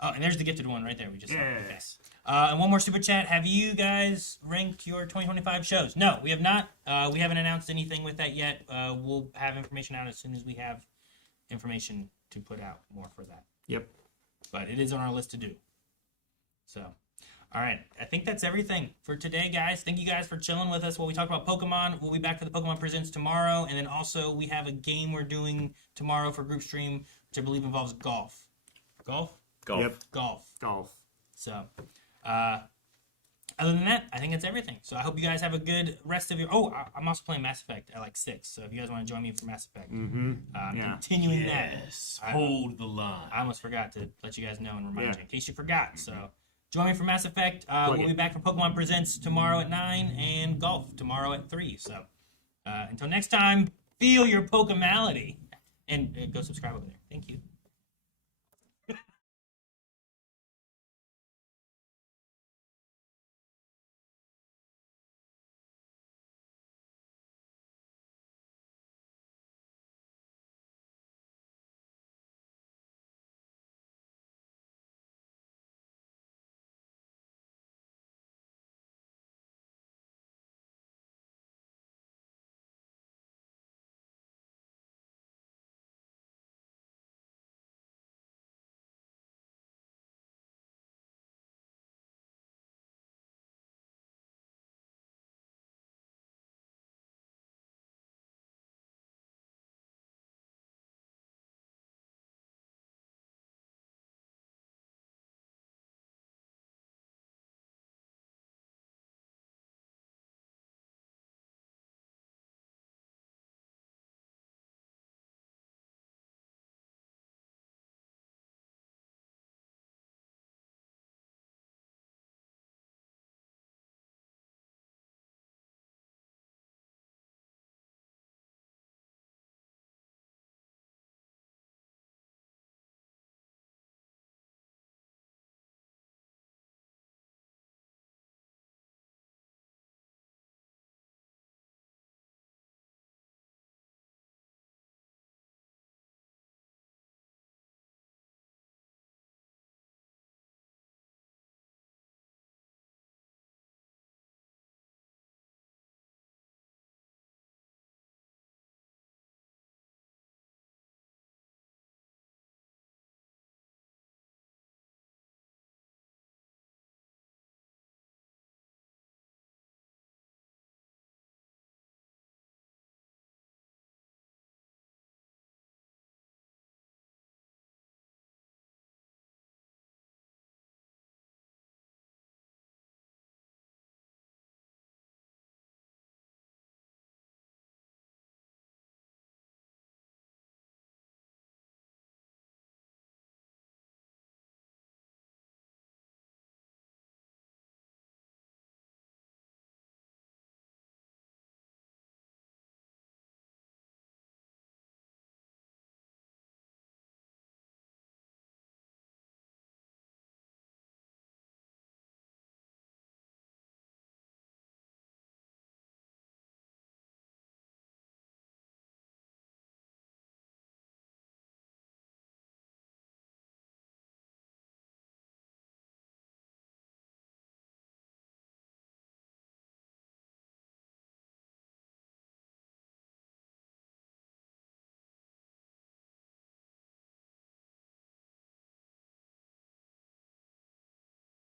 Oh, and there's the gifted one right there. We just saw. Okay. Yes. And one more super chat. Have you guys ranked your 2025 shows? No, we have not. We haven't announced anything with that yet. We'll have information out as soon as we have information to put out more for that. Yep. But it is on our list to do. So, all right. I think that's everything for today, guys. Thank you guys for chilling with us while we talk about Pokemon. We'll be back for the Pokemon Presents tomorrow. And then also we have a game we're doing tomorrow for group stream, which I believe involves golf. Golf? Golf. Yep. Golf. Golf. So, other than that, I think that's everything. So I hope you guys have a good rest of your. Oh, I'm also playing Mass Effect at like 6. So if you guys want to join me for Mass Effect, Yeah. continuing that. Yes. Hold the line. I almost forgot to let you guys know and remind Yeah. you in case you forgot. So join me for Mass Effect. Plug We'll it. be back for Pokemon Presents tomorrow at 9 and golf tomorrow at 3. So until next time, feel your Pokemality and go subscribe over there. Thank you.